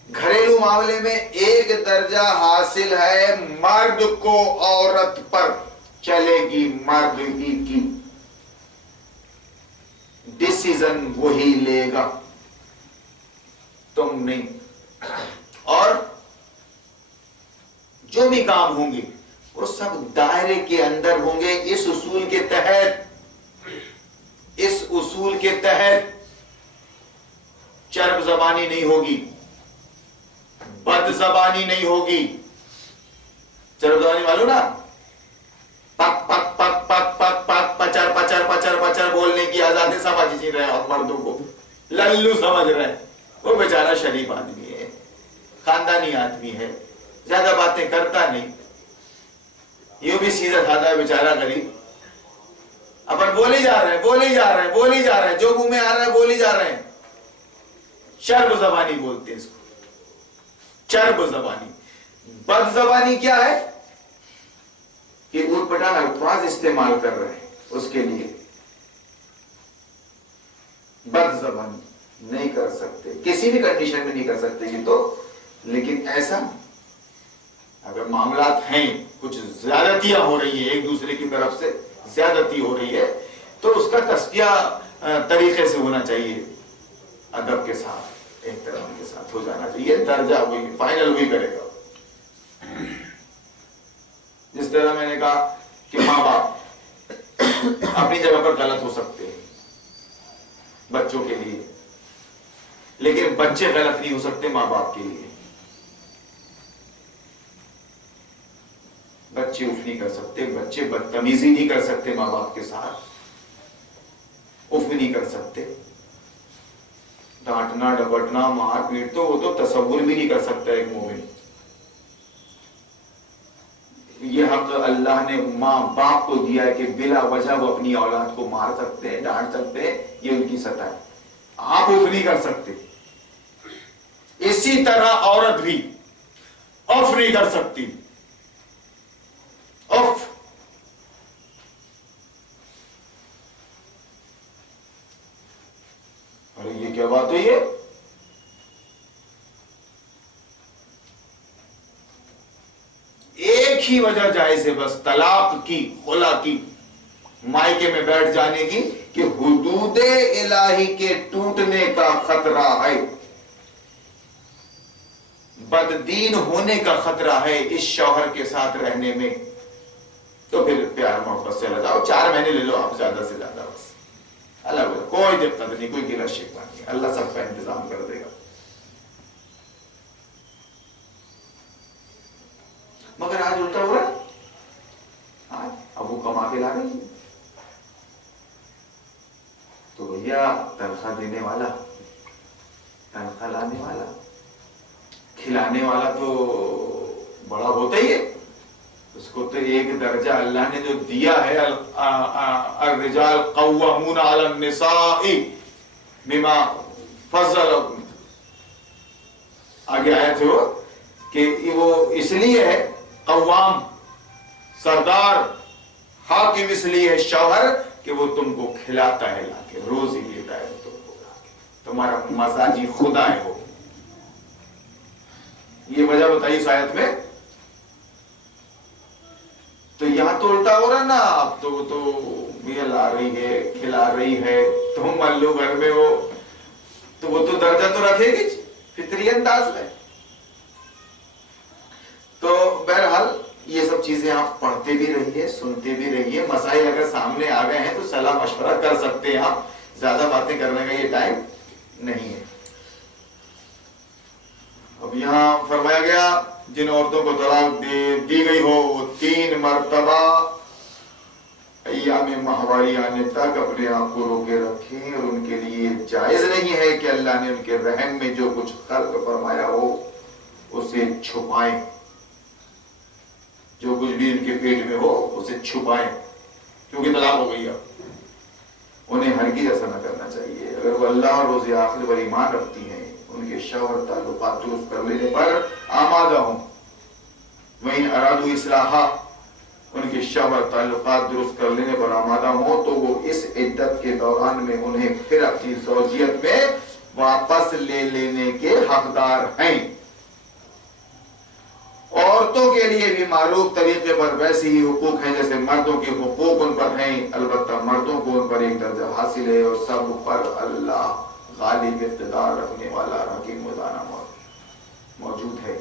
گھریلو معاملے میں ایک درجہ حاصل ہے مرد کو عورت پر. چلے گی مرد ہی کی, ڈیسیزن وہی لے گا, تم نہیں. اور جو بھی کام ہوں گے وہ سب دائرے کے اندر ہوں گے, اس اصول کے تحت. چرب زبانی نہیں ہوگی, بد زبانی نہیں ہوگی. چرب زبانی معلوم نا, پک پک پک پک پک پک پچر پچر پچر پچر بولنے کی آزادی سمجھ رہے, اور مردوں کو للو سمجھ رہے. وہ بیچارہ شریف آدمی ہے, خاندانی آدمی ہے, زیادہ باتیں کرتا نہیں, یوں بھی سیدھا سادہ ہے بیچارہ غریب. اپن بولی جا رہے ہیں, جو منہ میں آ رہا ہے بولی جا رہے ہیں. چرب زبانی بولتے ہیں اس کو, چرب زبانی. بد زبانی کیا ہے کہ اوٹ پٹانگ الفاظ استعمال کر رہے ہیں اس کے لیے. بد زبانی نہیں کر سکتے، کسی بھی کنڈیشن میں نہیں کر سکتے یہ تو، لیکن ایسا اگر معاملات ہیں، کچھ زیادتیاں ہو رہی ہیں، ایک دوسرے کی طرف سے زیادتی ہو رہی ہے، تو اس کا تصفیہ طریقے سے ہونا چاہیے، ادب کے ساتھ، احترام کے ساتھ ہو جانا چاہیے، درجہ وہی فائنل وہی کرے گا۔ جس طرح میں نے کہا کہ ماں باپ اپنی جگہ پر غلط ہو سکتے ہیں بچوں کے لیے، لیکن بچے غلط نہیں ہو سکتے ماں باپ کے لیے۔ بچے اف نہیں کر سکتے، بچے بدتمیزی نہیں کر سکتے ماں باپ کے ساتھ، اف نہیں کر سکتے، ڈانٹنا ڈپٹنا مار پیٹ تو وہ تو تصور بھی نہیں کر سکتا ایک مومن۔ یہ حق اللہ نے ماں باپ کو دیا ہے کہ بلا وجہ وہ اپنی اولاد کو مار سکتے ہیں، ڈانٹ سکتے ہیں، یہ ان کی سطح ہے، آپ اف نہیں کر سکتے۔ اسی طرح عورت بھی اف نہیں کر سکتی، اف۔ ارے یہ کیا بات ہوئی ہے؟ ایک ہی وجہ جائز ہے بس، طلاق کی، خلا کی، مائکے میں بیٹھ جانے کی، کہ حدود الہی کے ٹوٹنے کا خطرہ ہے، بددین ہونے کا خطرہ ہے اس شوہر کے ساتھ رہنے میں، تو پھر پیار محبت سے لے جاؤ، 4 مہینے لے لو آپ زیادہ سے زیادہ، بس الگ ہو، کوئی دقت نہیں، کوئی گلہ شکوہ نہیں، اللہ سب کا انتظام کر دے گا۔ مگر آج الٹا ہو رہا ہے، آج اب وہ کما کے لا رہی ہے تو بھیا تنخواہ دینے والا، تنخواہ لانے والا، کھلانے والا تو بڑا ہوتا ہی ہے، اس کو تو ایک درجہ اللہ نے جو دیا ہے، الرجال قوامون علی النساء بما فضل، آگے آیا تھے وہ کہ وہ اس لیے ہے قوام، سردار، حاکم اس لیے ہے شوہر کہ وہ تم کو کھلاتا ہے لا کے، روزی دیتا ہے تم کو لا کے، تمہارا مزاجی خدا ہے وہ۔ یہ وجہ بتائی اس آیت میں، تو یہاں تو الٹا ہو رہا نا، اب تو وہ تو یہ لا رہی ہے، کھلا رہی ہے، تم مان لو گھر میں وہ تو درجہ تو رکھے گی فطری انداز میں۔ تو بہرحال یہ سب چیزیں آپ پڑھتے بھی رہیے، سنتے بھی رہیے، مسائل اگر سامنے آ گئے ہیں تو صلاح مشورہ کر سکتے ہیں آپ، زیادہ باتیں کرنے کا یہ ٹائم نہیں ہے۔ اب یہاں فرمایا گیا جن عورتوں کو طلاق دی گئی ہو وہ 3 مرتبہ ایام ماہواری آنے تک اپنے آپ کو روکے رکھیں، اور ان کے لیے جائز نہیں ہے کہ اللہ نے ان کے رحم میں جو کچھ خلق فرمایا ہو اسے چھپائیں، جو کچھ بھی ان کے پیٹ میں ہو اسے چھپائیں، کیونکہ طلاق ہو گئی اب۔ انہیں ہرگز ایسا نہ کرنا چاہیے، اگر وہ اللہ اور روز آخر پر ایمان رکھتی ہیں، ان کے شوہر تعلقات درست کر لینے پر آمادہ ہوں، وَإِنْ أَرَادُوا إِصْلَاحًا، ان کے شوہر تعلقات درست کر لینے پر آمادہ ہوں، تو وہ اس عدت کے دوران میں انہیں پھر اپنی زوجیت میں واپس لے لینے کے حقدار ہیں۔ عورتوں کے لیے بھی معروف طریقے پر ویسے ہی حقوق ہیں جیسے مردوں کے حقوق ان پر ہیں، البتہ مردوں کو ان پر ایک درجہ حاصل ہے، اور سب پر اللہ غالب اقتدار رکھنے والا حکیم دانا موجود ہے۔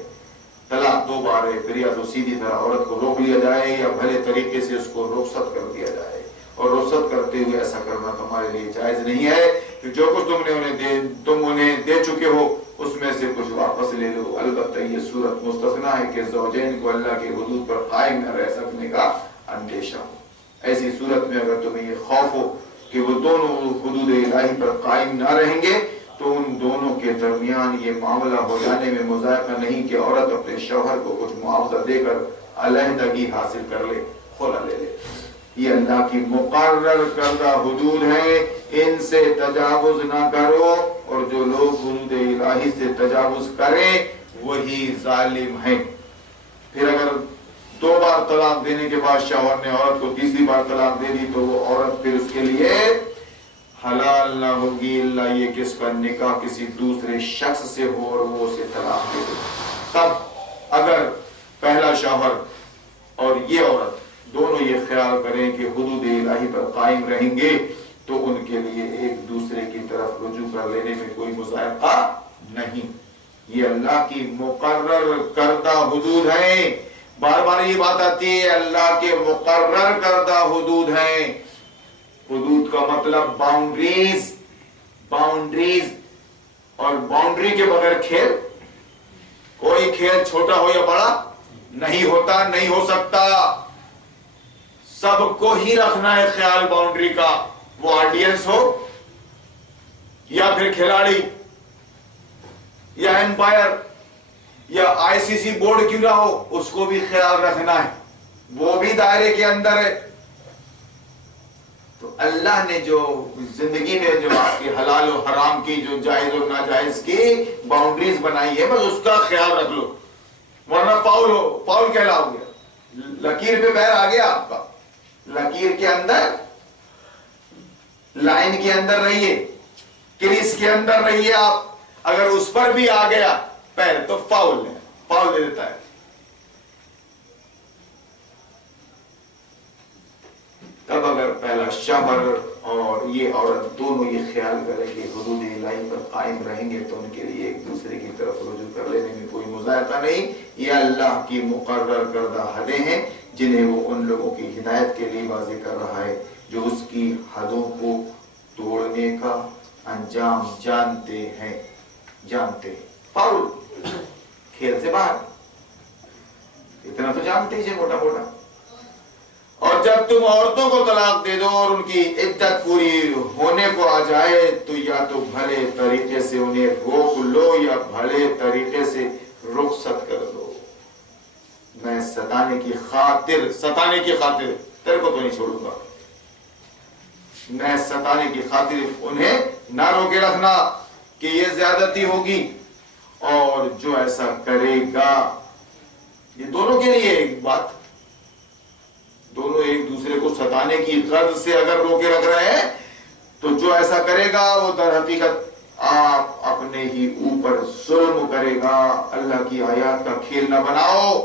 طلاق 2 بار ہے، پھر یا تو سیدھی طرح عورت کو روک لیا جائے یا بھلے طریقے سے اس کو رخصت کر دیا جائے، اور رخصت کرتے ہوئے ایسا کرنا تمہارے لیے جائز نہیں ہے کہ جو کچھ تم انہیں دے چکے ہو اس میں سے کچھ واپس لے لو۔ البتہ یہ صورت مستثنا ہے کہ زوجین کو اللہ کے حدود پر قائم نہ رہ سکنے کا اندیشہ ہو۔ ایسی صورت میں اگر تمہیں یہ خوف ہو کہ وہ دونوں حدود الہی پر قائم نہ رہیں گے تو ان دونوں کے درمیان یہ معاملہ ہو جانے میں مذائقہ نہیں کہ عورت اپنے شوہر کو کچھ معاوضہ دے کر علیحدگی حاصل کر لے، خلا لے لے۔ یہ اللہ کی مقرر کردہ حدود ہیں، ان سے تجاوز نہ کرو، اور جو لوگ حدود الہی سے تجاوز کریں وہی ظالم ہیں۔ پھر اگر 2 بار طلاق دینے کے بعد شوہر نے عورت کو تیسری بار طلاق دے دی تو وہ عورت پھر اس کے لیے حلال نہ ہوگی اللہ یہ کہ اس کا نکاح کسی دوسرے شخص سے ہو اور وہ اسے طلاق دے دے. تب اگر پہلا شوہر اور یہ عورت دونوں یہ خیال کریں کہ حدود الہی پر قائم رہیں گے تو ان کے لیے ایک دوسرے کی طرف رجوع کر لینے میں کوئی مذائقہ نہیں. یہ اللہ کی مقرر کردہ حدود ہیں. بار بار یہ بات آتی ہے اللہ کے مقرر کردہ حدود ہیں. حدود کا مطلب باؤنڈریز. باؤنڈریز اور باؤنڈری کے بغیر کھیل، کوئی کھیل چھوٹا ہو یا بڑا نہیں ہوتا، نہیں ہو سکتا. سب کو ہی رکھنا ہے خیال باؤنڈری کا، وہ آڈینس ہو یا پھر کھلاڑی یا امپائر یا آئی سی سی بورڈ کیوں نہ ہو، اس کو بھی خیال رکھنا ہے، وہ بھی دائرے کے اندر ہے. تو اللہ نے جو زندگی میں جو آپ کی حلال و حرام کی، جو جائز و ناجائز کی باؤنڈریز بنائی ہے، بس اس کا خیال رکھ لو، ورنہ فاؤل کہلاؤ گے. لکیر پہ پیر آ گیا آپ کا، لکیر کے اندر، لائن کے اندر رہیے، کریس کے اندر رہیے. آپ اگر اس پر بھی آ گیا پیر تو فاؤل ہے، فاؤل دے دیتا ہے. تب اگر پہلا شوہر اور یہ عورت دونوں یہ خیال کریں کہ حدود الہی پر قائم رہیں گے تو ان کے لیے ایک دوسرے کی طرف رجوع کر لینے میں کوئی مذائقہ نہیں. یہ اللہ کی مقرر کردہ حدیں ہیں جنہیں وہ ان لوگوں کی ہدایت کے لیے واضح کر رہا ہے جو اس کی حدوں کو توڑنے کا انجام جانتے ہیں. فاؤل، کھیل سے باہر، اتنا تو جانتے ہی موٹا موٹا. اور جب تم عورتوں کو طلاق دے دو اور ان کی عدت پوری ہونے کو آ جائے تو یا تو بھلے طریقے سے انہیں روک لو یا بھلے طریقے سے رخصت کر دو. میں ستانے کی خاطر تیرے کو تو نہیں چھوڑوں گا. میں ستانے کی خاطر انہیں نہ روکے رکھنا کہ یہ زیادتی ہوگی، اور جو ایسا کرے گا، یہ دونوں کے لیے ایک بات، دونوں ایک دوسرے کو ستانے کی غرض سے اگر روکے رکھ رہے ہیں تو جو ایسا کرے گا وہ در حقیقت آپ اپنے ہی اوپر ظلم کرے گا. اللہ کی آیات کا کھیل نہ بناؤ.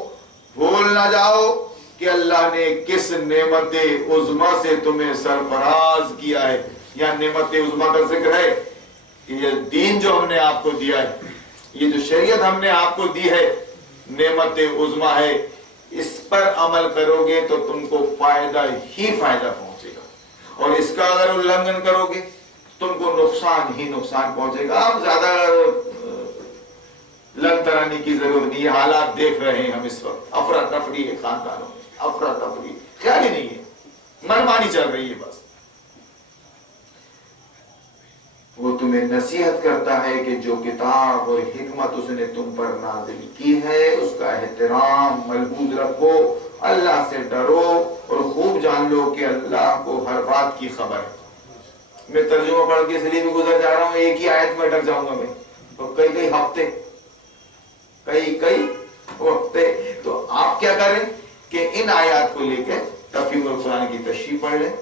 بھول نہ جاؤ کہ اللہ نے کس نعمت عظما سے تمہیں سرفراز کیا ہے. یا نعمت عظما کا ذکر ہے کہ یہ دین جو ہم نے آپ کو دیا ہے، یہ جو شریعت ہم نے آپ کو دی ہے، نعمت عظما ہے. اس پر عمل کرو گے تو تم کو فائدہ ہی فائدہ پہنچے گا، اور اس کا اگر النگھن کرو گے تم کو نقصان ہی نقصان پہنچے گا. آپ زیادہ لن ترانی کی ضرورت نہیں ہے. حالات دیکھ رہے ہیں ہم اس وقت، افراتفری ہے خاندانوں میں، افراتفری، خیال ہی نہیں ہے، منمانی چل رہی ہے. بس وہ تمہیں نصیحت کرتا ہے کہ جو کتاب اور حکمت اس نے تم پر نازل کی ہے اس کا احترام ملحوظ رکھو، اللہ سے ڈرو اور خوب جان لو کہ اللہ کو ہر بات کی خبر ہے. میں ترجمہ پڑھ کے اس لیے بھی گزر جا رہا ہوں، ایک ہی آیت میں اٹک جاؤں گا میں، تو کئی ہفتے. تو آپ کیا کریں کہ ان آیات کو لے کے تفہیم القرآن کی تشریح پڑھ لیں،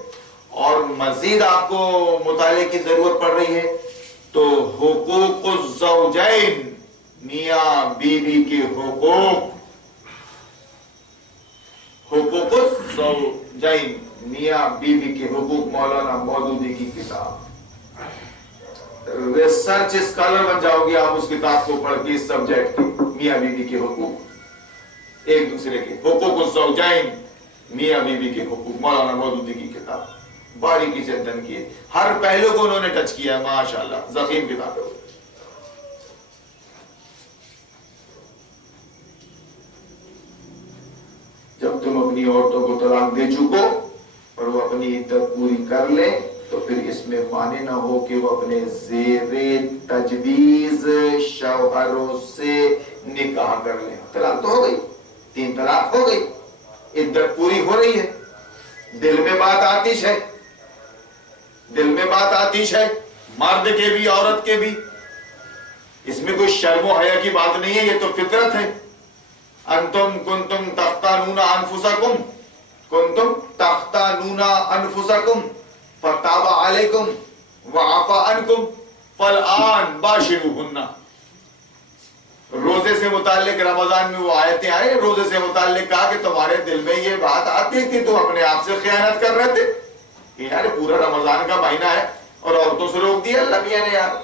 اور مزید آپ کو مطالعے کی ضرورت پڑ رہی ہے تو حقوق الزوجین، میاں بیوی کے حقوق، حقوق الزوجین، میاں بیوی کے حقوق، مولانا مودودی کی کتاب. ریسرچ اسکالر بن جاؤ گے آپ اس کتاب کو پڑھ کے، اس سبجیکٹ کے، میاں بیوی کے حقوق، ایک دوسرے کے حقوق الزوجین، میاں بیوی کے حقوق، مولانا مودودی کی کتاب. باریکی سے ادھن کیے، ہر پہلو کو انہوں نے ٹچ کیا ہے، ماشاءاللہ، ضخیم کتاب ہے. جب تم اپنی عورتوں کو طلاق دے چکو اور وہ اپنی عدت پوری کر لیں تو پھر اس میں مانے نہ ہو کہ وہ اپنے زیر تجویز شوہروں سے نکاح کر لیں. طلاق تو ہو گئی، 3 طلاق ہو گئی، عدت پوری ہو رہی ہے، دل میں بات آتش ہے، دل میں بات آتش ہے، مرد کے بھی عورت کے بھی. اس میں کوئی شرم و حیا کی بات نہیں ہے، یہ تو فطرت ہے. انتم کنتم تختانون انفسکم فتاب علیکم وعفا عنکم فالآن باشروہن. روزے سے متعلق رمضان میں وہ آیتیں آئے, روزے سے متعلق کہا کہ تمہارے دل میں یہ بات آتی کہ تم اپنے آپ سے خیانت کر رہے تھے. یار پورا رمضان کا مہینہ ہے اور عورتوں سے روک دیا اللہ میاں نے, یار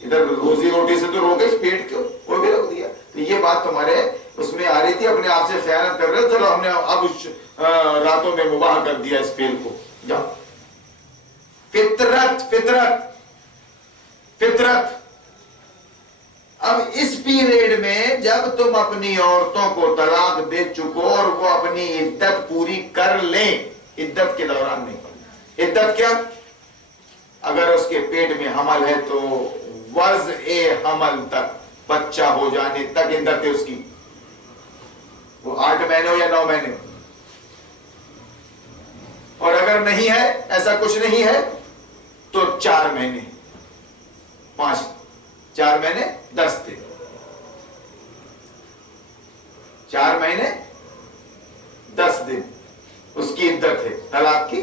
ادھر روزی روٹی سے تو روکے, پیٹ کو وہ بھی روک دیا. تو یہ بات تمہارے اس میں آ رہی تھی, اپنے آپ سے خیانت کر رہے, چلو ہم نے اب راتوں میں مباح کر دیا اس فعل کو. جاؤ فطرت فطرت فطرت. اب اس پیریڈ میں جب تم اپنی عورتوں کو طلاق دے چکو اور وہ اپنی عدت پوری کر لیں, عدت کے دوران نہیں, عدت کیا, اگر اس کے پیٹ میں حمل ہے تو وضع حمل تک, بچہ ہو جانے تک عدت ہے اس کی, وہ 8 مہینے ہو یا 9 مہینے ہو. اور اگر نہیں ہے, ایسا کچھ نہیں ہے, تو 4 مہینے 4 مہینے 10 دن, 4 مہینے 10 دن اس کی عدت ہے طلاق کی.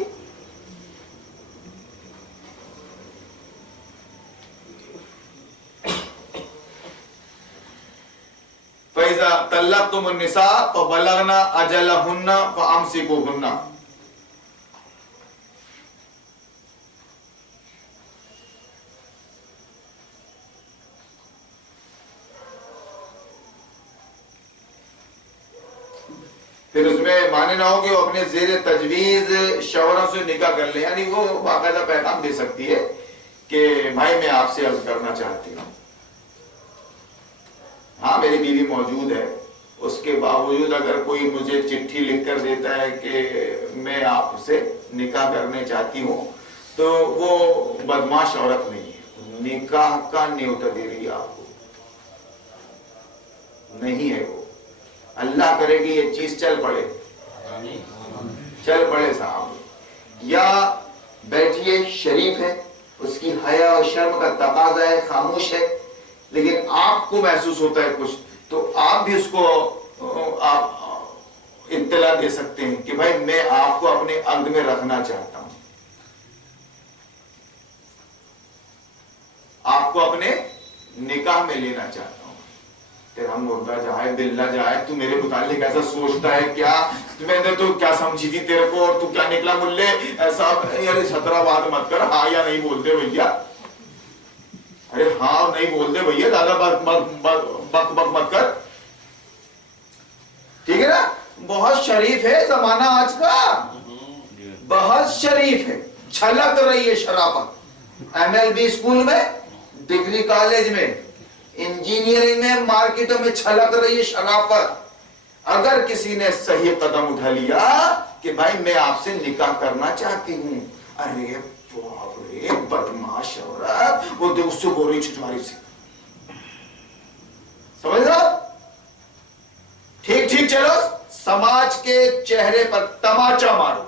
فَإِذَا طَلَّقْتُمُ النِّسَاءَ فَبَلَغْنَ أَجَلَهُنَّ فَأَمْسِكُوهُنَّ. پھر اس میں مانے نہ ہو کہ وہ اپنے زیر تجویز شوہروں سے نکاح کر لیں, یعنی وہ باقاعدہ پیغام دے سکتی ہے کہ بھائی میں آپ سے عرض کرنا چاہتی ہوں, ہاں میری بیوی موجود ہے, اس کے باوجود اگر کوئی مجھے چٹھی لکھ کر دیتا ہے کہ میں آپ سے نکاح کرنے چاہتی ہوں, تو وہ بدمعاش عورت نہیں ہے, نکاح کا نیوتا دے رہی ہے آپ کو, نہیں ہے وہ. اللہ کرے کہ یہ چیز چل پڑے, چل پڑے صاحب. یا بیٹھیے شریف ہے, اس کی حیا اور شرم کا تقاضا ہے, خاموش ہے, لیکن آپ کو محسوس ہوتا ہے کچھ, تو آپ بھی اس کو آپ اطلاع دے سکتے ہیں کہ بھائی میں آپ کو اپنے عقد میں رکھنا چاہتا ہوں, آپ کو اپنے نکاح میں لینا چاہتا ہوں. پھر ہم مردہ جائے دل نہ جائے, تو میرے متعلق ایسا سوچتا ہے کیا, میں نے تو کیا سمجھی تھی تیرے کو, اور تو کیا نکلا ملے ایسا. یار 17 بات مت کر, ہاں یا نہیں بولتے بھیا, ارے ہاں نہیں بولتے بھیا, زیادہ بک بک مت کر, ٹھیک ہے نا. بہت شریف ہے زمانہ آج کا, بہت شریف ہے, چھلک رہی ہے شرافت. MLB اسکول میں, ڈگری کالج میں, انجینئرنگ میں, مارکیٹوں میں چھلک رہی ہے شرافت. اگر کسی نے صحیح قدم اٹھا لیا کہ بھائی میں آپ سے نکاح کرنا چاہتی ہوں, ارے باپ رے بدمعاش عورت, وہ اس سے بول رہی چھٹواری سے, سمجھ رہا, ٹھیک ٹھیک چلو, سماج کے چہرے پر تماچا مارو.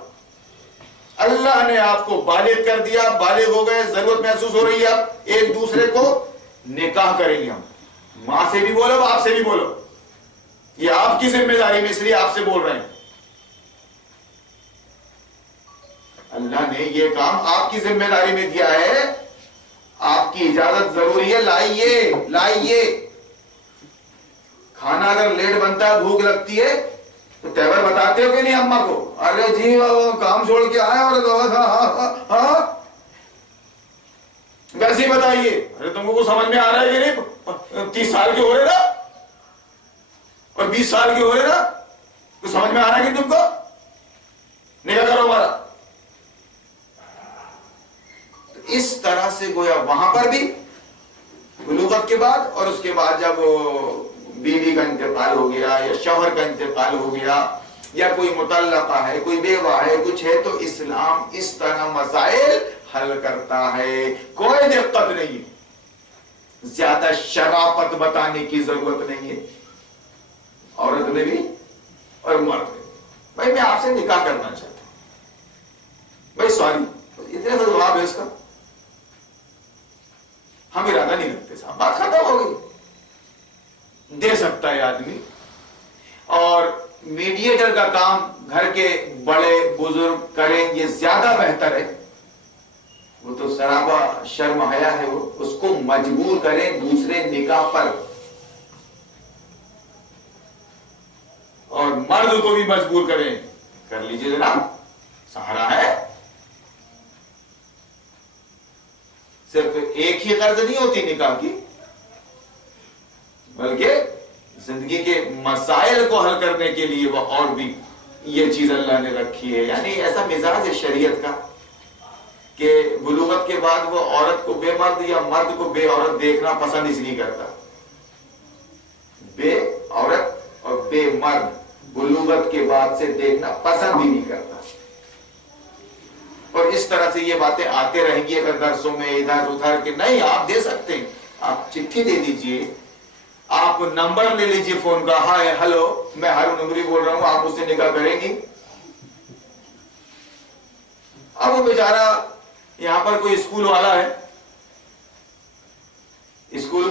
اللہ نے آپ کو بالغ کر دیا, بالغ ہو گئے, ضرورت محسوس ہو رہی ہے, ایک دوسرے کو نکاح کریں گے ہم. ماں سے بھی بولو, باپ سے بھی بولو, یہ آپ کی ذمہ داری میں, اس لیے آپ سے بول رہے ہیں. اللہ نے یہ کام آپ کی ذمہ داری میں دیا ہے, آپ کی اجازت ضروری ہے, لائیے لائیے. کھانا اگر لیٹ بنتا ہے, بھوک لگتی ہے, تو تیور بتاتے ہو کہ نہیں اماں کو, ارے جی کام چھوڑ کے آئے اور ویسے ہی بتائیے, ارے تم کو سمجھ میں آ رہا ہے کہ نہیں, 30 سال کے ہو رہے نا اور 20 سال کے ہو رہے نا, تو سمجھ میں آ رہا ہے کہ تم کو نکاح کرو ہمارا. اس طرح سے گویا وہاں پر بھی بلوغت کے بعد, اور اس کے بعد جب بیوی کا انتقال ہو گیا یا شوہر کا انتقال ہو گیا, یا کوئی مطلقہ ہے, کوئی بیوہ ہے, کچھ ہے, تو اسلام اس طرح مسائل حل کرتا ہے, کوئی دقت نہیں, زیادہ شرافت بتانے کی ضرورت نہیں ہے. عورت نے بھی اور مرد نے, بھائی میں آپ سے نکاح کرنا چاہتا ہوں, بھائی سوری, اتنے کا جواب ہے اس کا, ہم ارادہ نہیں رکھتے صاحب, بات ختم ہو گئی. دے سکتا ہے آدمی. اور میڈیٹر کا کام گھر کے بڑے بزرگ کریں, یہ زیادہ بہتر ہے. وہ تو سرابا شرم حیا ہے، وہ اس کو مجبور کریں دوسرے نکاح پر، اور مرد کو بھی مجبور کریں، کر لیجئے جناب، سہارا ہے۔ صرف ایک ہی غرض نہیں ہوتی نکاح کی، بلکہ زندگی کے مسائل کو حل کرنے کے لیے وہ اور بھی یہ چیز اللہ نے رکھی ہے۔ یعنی ایسا مزاج ہے شریعت کا کہ بلوغت کے بعد وہ عورت کو بے مرد یا مرد کو بے عورت دیکھنا پسند اس لیے کرتا۔ بے عورت اور بے مرد بلوغت کے بعد سے دیکھنا پسند ہی نہیں کرتا، اور اس طرح سے یہ باتیں آتے رہیں گی اگر درسوں میں ادھر ادھر کہ نہیں آپ دے سکتے ہیں، آپ چٹھی دے دیجئے، آپ نمبر لے لیجئے فون کا، ہائے ہلو میں ہارون عمری بول رہا ہوں، آپ مجھ سے نکاح کریں گی؟ اب وہ بیچارہ یہاں پر کوئی اسکول والا ہے، اسکول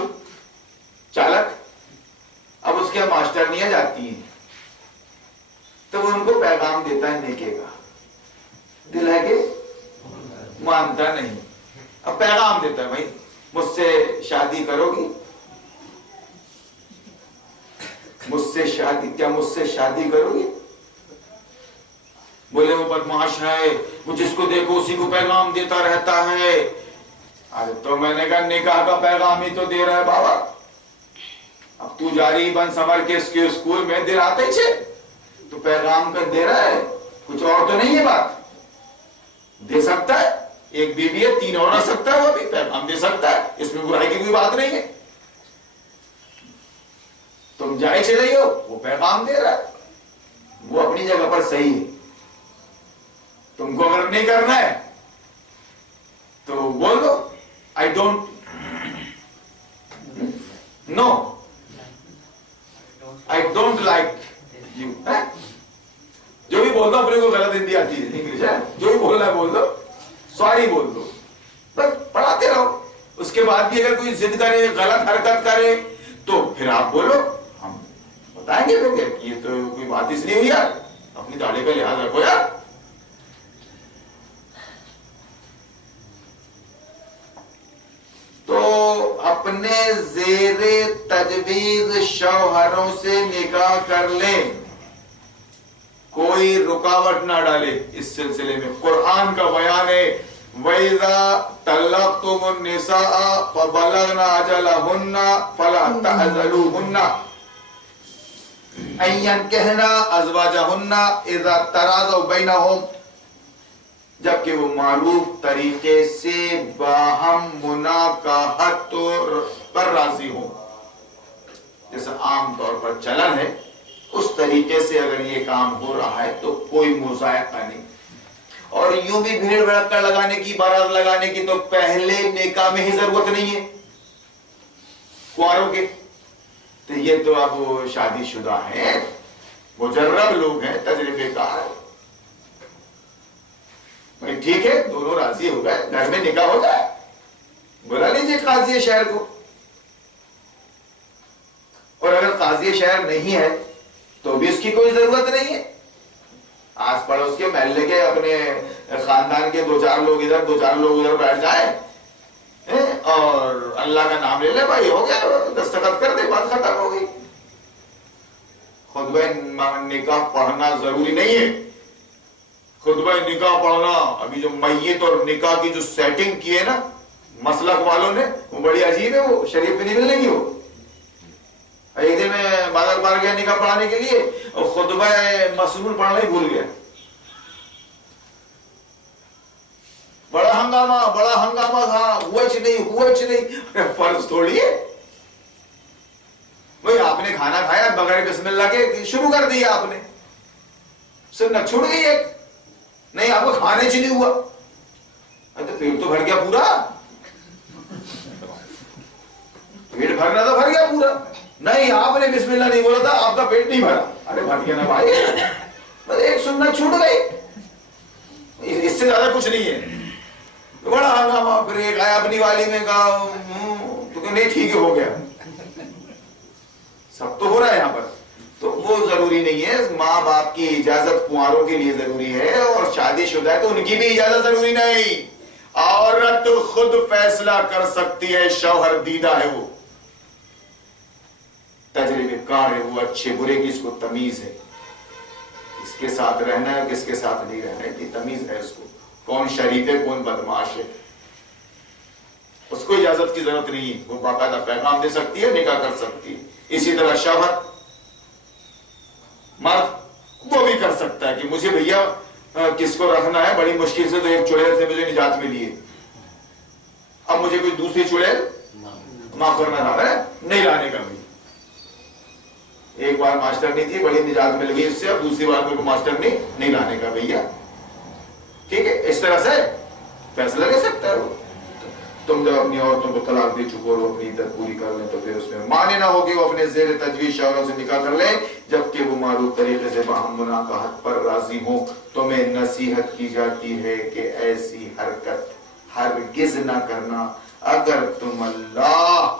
چالک، اب اس کے ماسٹرنیاں جاتی ہیں تو وہ ان کو پیغام دیتا ہے نیکے کا، دل ہے کہ مانتا نہیں، اب پیغام دیتا ہے بھائی مجھ سے شادی کرو گی، مجھ سے شادی، کیا مجھ سے شادی کرو گی؟ بولے وہ بدمعاش ہے، وہ جس کو دیکھو اسی کو پیغام دیتا رہتا ہے۔ ارے تو میں نے کہا نکاح کا پیغام ہی تو دے رہا ہے بابا، اب تو جاری بن سمر کے اس کے اسکول میں دیر آتے چھے تو پیغام کا دے رہا ہے، کچھ اور تو نہیں ہے بات، دے سکتا ہے، ایک بیوی ہے 3 اور رہ سکتا ہے، وہ بھی پیغام دے سکتا ہے، اس میں برائی کی کوئی بات نہیں ہے، تم جائے چلے رہی ہو، وہ پیغام دے رہا ہے، وہ اپنی جگہ پر صحیح ہے، تم کو اگر نہیں کرنا ہے تو بول دو I don't no I don't like you، جو بھی بول دو، اپنے کو غلط ہندی آتی ہے انگلش ہے، جو بھی بولنا ہے بول دو، سوری بول دو، بس پڑھاتے رہو، اس کے بعد بھی اگر کوئی ضد کرے غلط حرکت کرے تو پھر آپ بولو، ہم بتائیں گے پھر کہ یہ تو کوئی بات اس لیے ہوئی یار، اپنی داڑھی کا لحاظ رکھو یار۔ تو اپنے زیر تجویز شوہروں سے نکاح کر لیں، کوئی رکاوٹ نہ ڈالے اس سلسلے میں۔ قرآن کا بیان ہے وَإِذَا طَلَّقْتُمُ النِّسَاءَ فَبَلَغْنَ أَجَلَهُنَّ فَلَا تَعْضَلُوهُنَّ أَن يَنكِحْنَ أَزْوَاجَهُنَّ إِذَا تَرَاضَوْا بَيْنَهُمْ، جبکہ وہ معروف طریقے سے باہم مناکحت پر راضی ہوں، جیسا عام طور پر چلن ہے اس طریقے سے اگر یہ کام ہو رہا ہے تو کوئی مذائقہ نہیں۔ اور یوں بھی بھیڑ بھڑکا لگانے کی، بارات لگانے کی تو پہلے نکاح میں ہی ضرورت نہیں ہے کنواروں کے، تو یہ تو اب شادی شدہ ہیں، مجرب لوگ ہیں، تجربے کار ہیں، بھائی ٹھیک ہے دونوں راضی ہو گئے، گھر میں نکاح ہو جائے، بلا لیجیے قاضی شہر کو، اور اگر قاضی شہر نہیں ہے تو بھی اس کی کوئی ضرورت نہیں ہے، آس پڑوس کے محلے کے اپنے خاندان کے 2-4 لوگ ادھر 2-4 لوگ ادھر بیٹھ جائیں اور اللہ کا نام لے لے، بھائی ہو گیا، دستخط کر دے، بات ختم ہو گئی۔ خطبہ نکاح پڑھنا ضروری نہیں ہے، خطبہ نکاح پڑھنا، ابھی جو میت اور نکاح کی جو سیٹنگ کی ہے نا مسلک والوں نے، وہ بڑی عجیب ہے، وہ شریف میں نہیں ملنے گی۔ وہ ایک دن میں بازار بار گیا نکاح پڑھانے کے لیے اور خطبہ مسنون پڑھنا ہی بھول گیا، بڑا ہنگامہ تھا، ہوچ نہیں، فرض تھوڑی ہے بھائی، آپ نے کھانا کھایا بغیر بسم اللہ کے شروع کر دیا، آپ نے سنت چھوڑ گئی ایک، نہیں آپ کو کھانے سے نہیں ہوا، تو پیٹ تو بھر گیا پورا، پیٹ بھرنا تو بھر گیا پورا، نہیں آپ نے بسم اللہ نہیں بولا تھا، آپ کا پیٹ نہیں بھرا، ارے بھر گیا نا بھائی، بس ایک سنت چھوٹ گئی، اس سے زیادہ کچھ نہیں ہے۔ بڑا ہنگامہ، پھر ایک آیا اپنی والی میں کہا تو کہ نہیں ٹھیک ہو گیا، سب تو ہو رہا ہے یہاں پر، تو وہ ضروری نہیں ہے، ماں باپ کی اجازت کنواروں کے لیے ضروری ہے، اور شادی شدہ ہے تو ان کی بھی اجازت ضروری نہیں، عورت خود فیصلہ کر سکتی ہے، شوہر دیدہ ہے، وہ تجربے کار ہے، وہ اچھے برے کی اس کو تمیز ہے، کس کے ساتھ رہنا ہے کس کے ساتھ نہیں رہنا ہے یہ تمیز ہے اس کو، کون شریف ہے کون بدمعاش ہے، اس کو اجازت کی ضرورت نہیں ہے، وہ باقاعدہ پیغام دے سکتی ہے، نکاح کر سکتی ہے۔ اسی طرح شوہر مرد وہ بھی کر سکتا ہے کہ مجھے بھیا کس کو رکھنا ہے، بڑی مشکل سے تو ایک چڑیل سے مجھے نجات ملی ہے، اب مجھے کوئی دوسری چڑیل معاف کرنا رہا ہے نہیں لانے کا بھی، ایک بار ماسٹر نہیں تھی بڑی نجات مل گئی اس سے، اب دوسری بار میرے کو ماسٹر نہیں لانے کا بھیا، ٹھیک ہے، اس طرح سے فیصلہ لے سکتا ہے وہ۔ تم جب اپنی عورتوں کو طلاق دے چکو اور اپنی عدت پوری کر لیں تو پھر اس میں مانے نہ ہوگی وہ اپنے زیر تجویز شوہروں سے نکاح کر لیں جبکہ وہ معروف طریقے سے باہم مناکحت پر راضی ہوں۔ تمہیں نصیحت کی جاتی ہے کہ ایسی حرکت ہرگز نہ کرنا اگر تم اللہ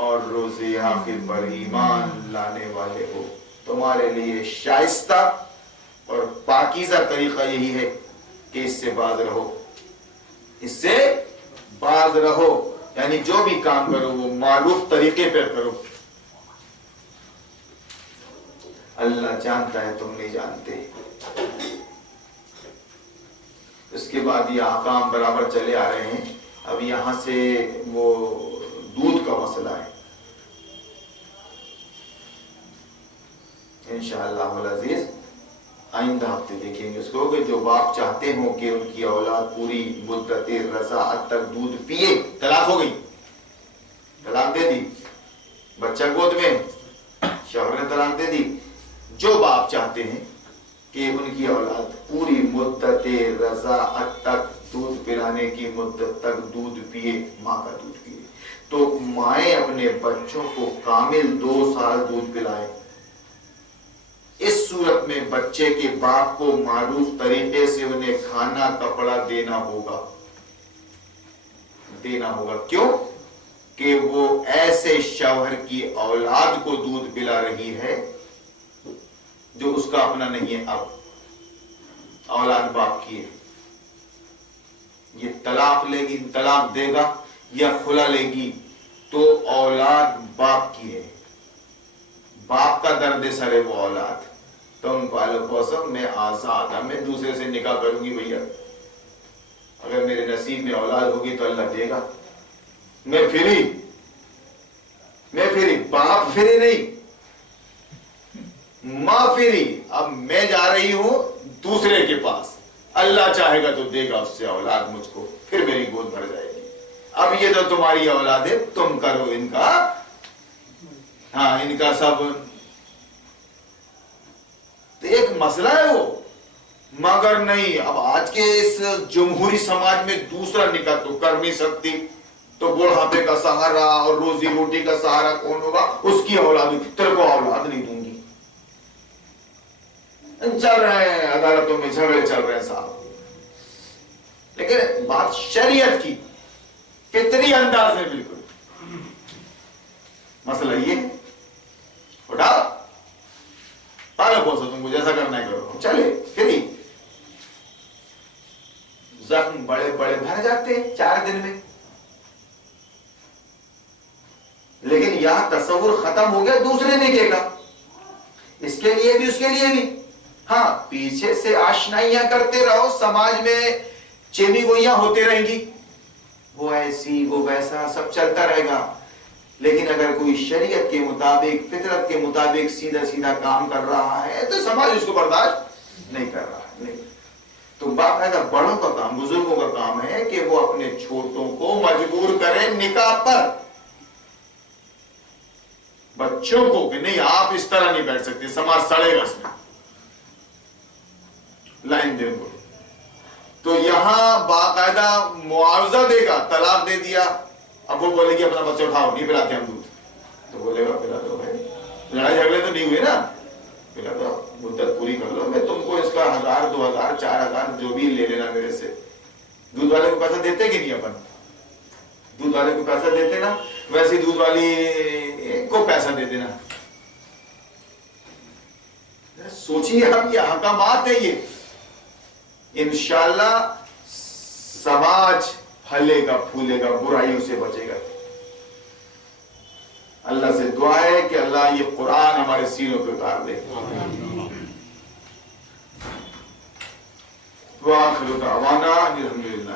اور روز آخر پر ایمان لانے والے ہو۔ تمہارے لیے شائستہ اور پاکیزہ طریقہ یہی ہے کہ اس سے باز رہو، اس سے باز رہو، یعنی جو بھی کام کرو وہ معروف طریقے پر کرو۔ اللہ جانتا ہے تم نہیں جانتے۔ اس کے بعد یہ احکام برابر چلے آ رہے ہیں، اب یہاں سے وہ دودھ کا مسئلہ ہے، انشاءاللہ العزیز آئندہ ہفتے دیکھیں گے اس کو، کہ جو باپ چاہتے ہوں کہ ان کی اولاد پوری مدت رضاعت تک دودھ پیے، طلاق ہو گئی، طلاق دے دی، بچہ گود میں، شوہر نے طلاق دے دی، جو باپ چاہتے ہیں کہ ان کی اولاد پوری مدت رضاعت تک دودھ پلانے کی مدت تک دودھ پیے، ماں کا دودھ پیے، تو مائیں اپنے بچوں کو کامل 2 سال دودھ پلائیں۔ اس صورت میں بچے کے باپ کو معروف طریقے سے انہیں کھانا کپڑا دینا ہوگا، کیوں کہ وہ ایسے شوہر کی اولاد کو دودھ پلا رہی ہے جو اس کا اپنا نہیں ہے، اب اولاد باپ کی ہے، یہ طلاق لے گی، طلاق دے گا یا خلا لے گی تو اولاد باپ کی ہے، باپ کا درد سر ہے وہ اولاد، تم پالو پوسو، میں آزاد ہوں، میں دوسرے سے نکاح کروں گی بھیا، اگر میرے نصیب میں اولاد ہوگی تو اللہ دے گا، میں فری، باپ فری نہیں، ماں فری، اب میں جا رہی ہوں دوسرے کے پاس، اللہ چاہے گا تو دے گا اس سے اولاد مجھ کو، پھر میری گود بھر جائے گی، اب یہ تو تمہاری اولاد ہے، تم کرو ان کا، ہاں ان کا سب، تو ایک مسئلہ ہے وہ، مگر نہیں، اب آج کے اس جمہوری سماج میں دوسرا نکاح تو کر نہیں سکتی، تو بڑھاپے کا سہارا اور روزی روٹی کا سہارا کون ہوگا؟ اس کی اولاد، تیرے کو اولاد نہیں دوں گی، چل رہے ہیں عدالتوں میں جھگڑے چل رہے ہیں صاحب، لیکن بات شریعت کی فطری انداز میں بالکل، مسئلہ یہ اٹھاؤ پالو پوسو، تم کو جیسا کرنا ہے کرو، چلے فری، زخم بڑے بڑے بھر جاتے ہیں 4 دن میں، لیکن یہاں تصور ختم ہو گیا دوسرے نکاح کا، اس کے لیے بھی اس کے لیے بھی، ہاں پیچھے سے آشنائیاں کرتے رہو، سماج میں چینی گوئیاں ہوتے رہیں گی، وہ ایسی وہ ویسا سب چلتا رہے گا، لیکن اگر کوئی شریعت کے مطابق فطرت کے مطابق سیدھا سیدھا کام کر رہا ہے تو سماج اس کو برداشت نہیں کر رہا ہے، نہیں، تو باقاعدہ بڑوں کا کام، بزرگوں کا کام ہے کہ وہ اپنے چھوٹوں کو مجبور کریں نکاح پر، بچوں کو کہ نہیں آپ اس طرح نہیں بیٹھ سکتے، سماج سڑے گا اس میں، لائن دے گو، تو یہاں باقاعدہ معاوضہ دے گا، طلاق دے دیا، اب وہ بولے گی اپنا بچہ اٹھاؤ، نہیں پلاتے ہم دودھ، تو بولے گا پلا دو بھائی، لڑائی جھگڑے تو نہیں ہوئے نا، پلا دو، مدت پوری کر لو، میں تم کو اس کا 1000 2000 4000 جو بھی لے لینا میرے سے، دودھ والے کو پیسہ دیتے کہ نہیں، اپن دودھ والے کو پیسہ دیتے نا، ویسے دودھ والی کو پیسہ دے دینا، سوچیے ہم یہ احکامات ہیں، یہ انشاءاللہ سماج پھلے گا پھولے گا، برائیوں سے بچے گا۔ اللہ سے دعا ہے کہ اللہ یہ قرآن ہمارے سینوں پہ اتار دے۔ وآخر دعوانا الحمدللہ۔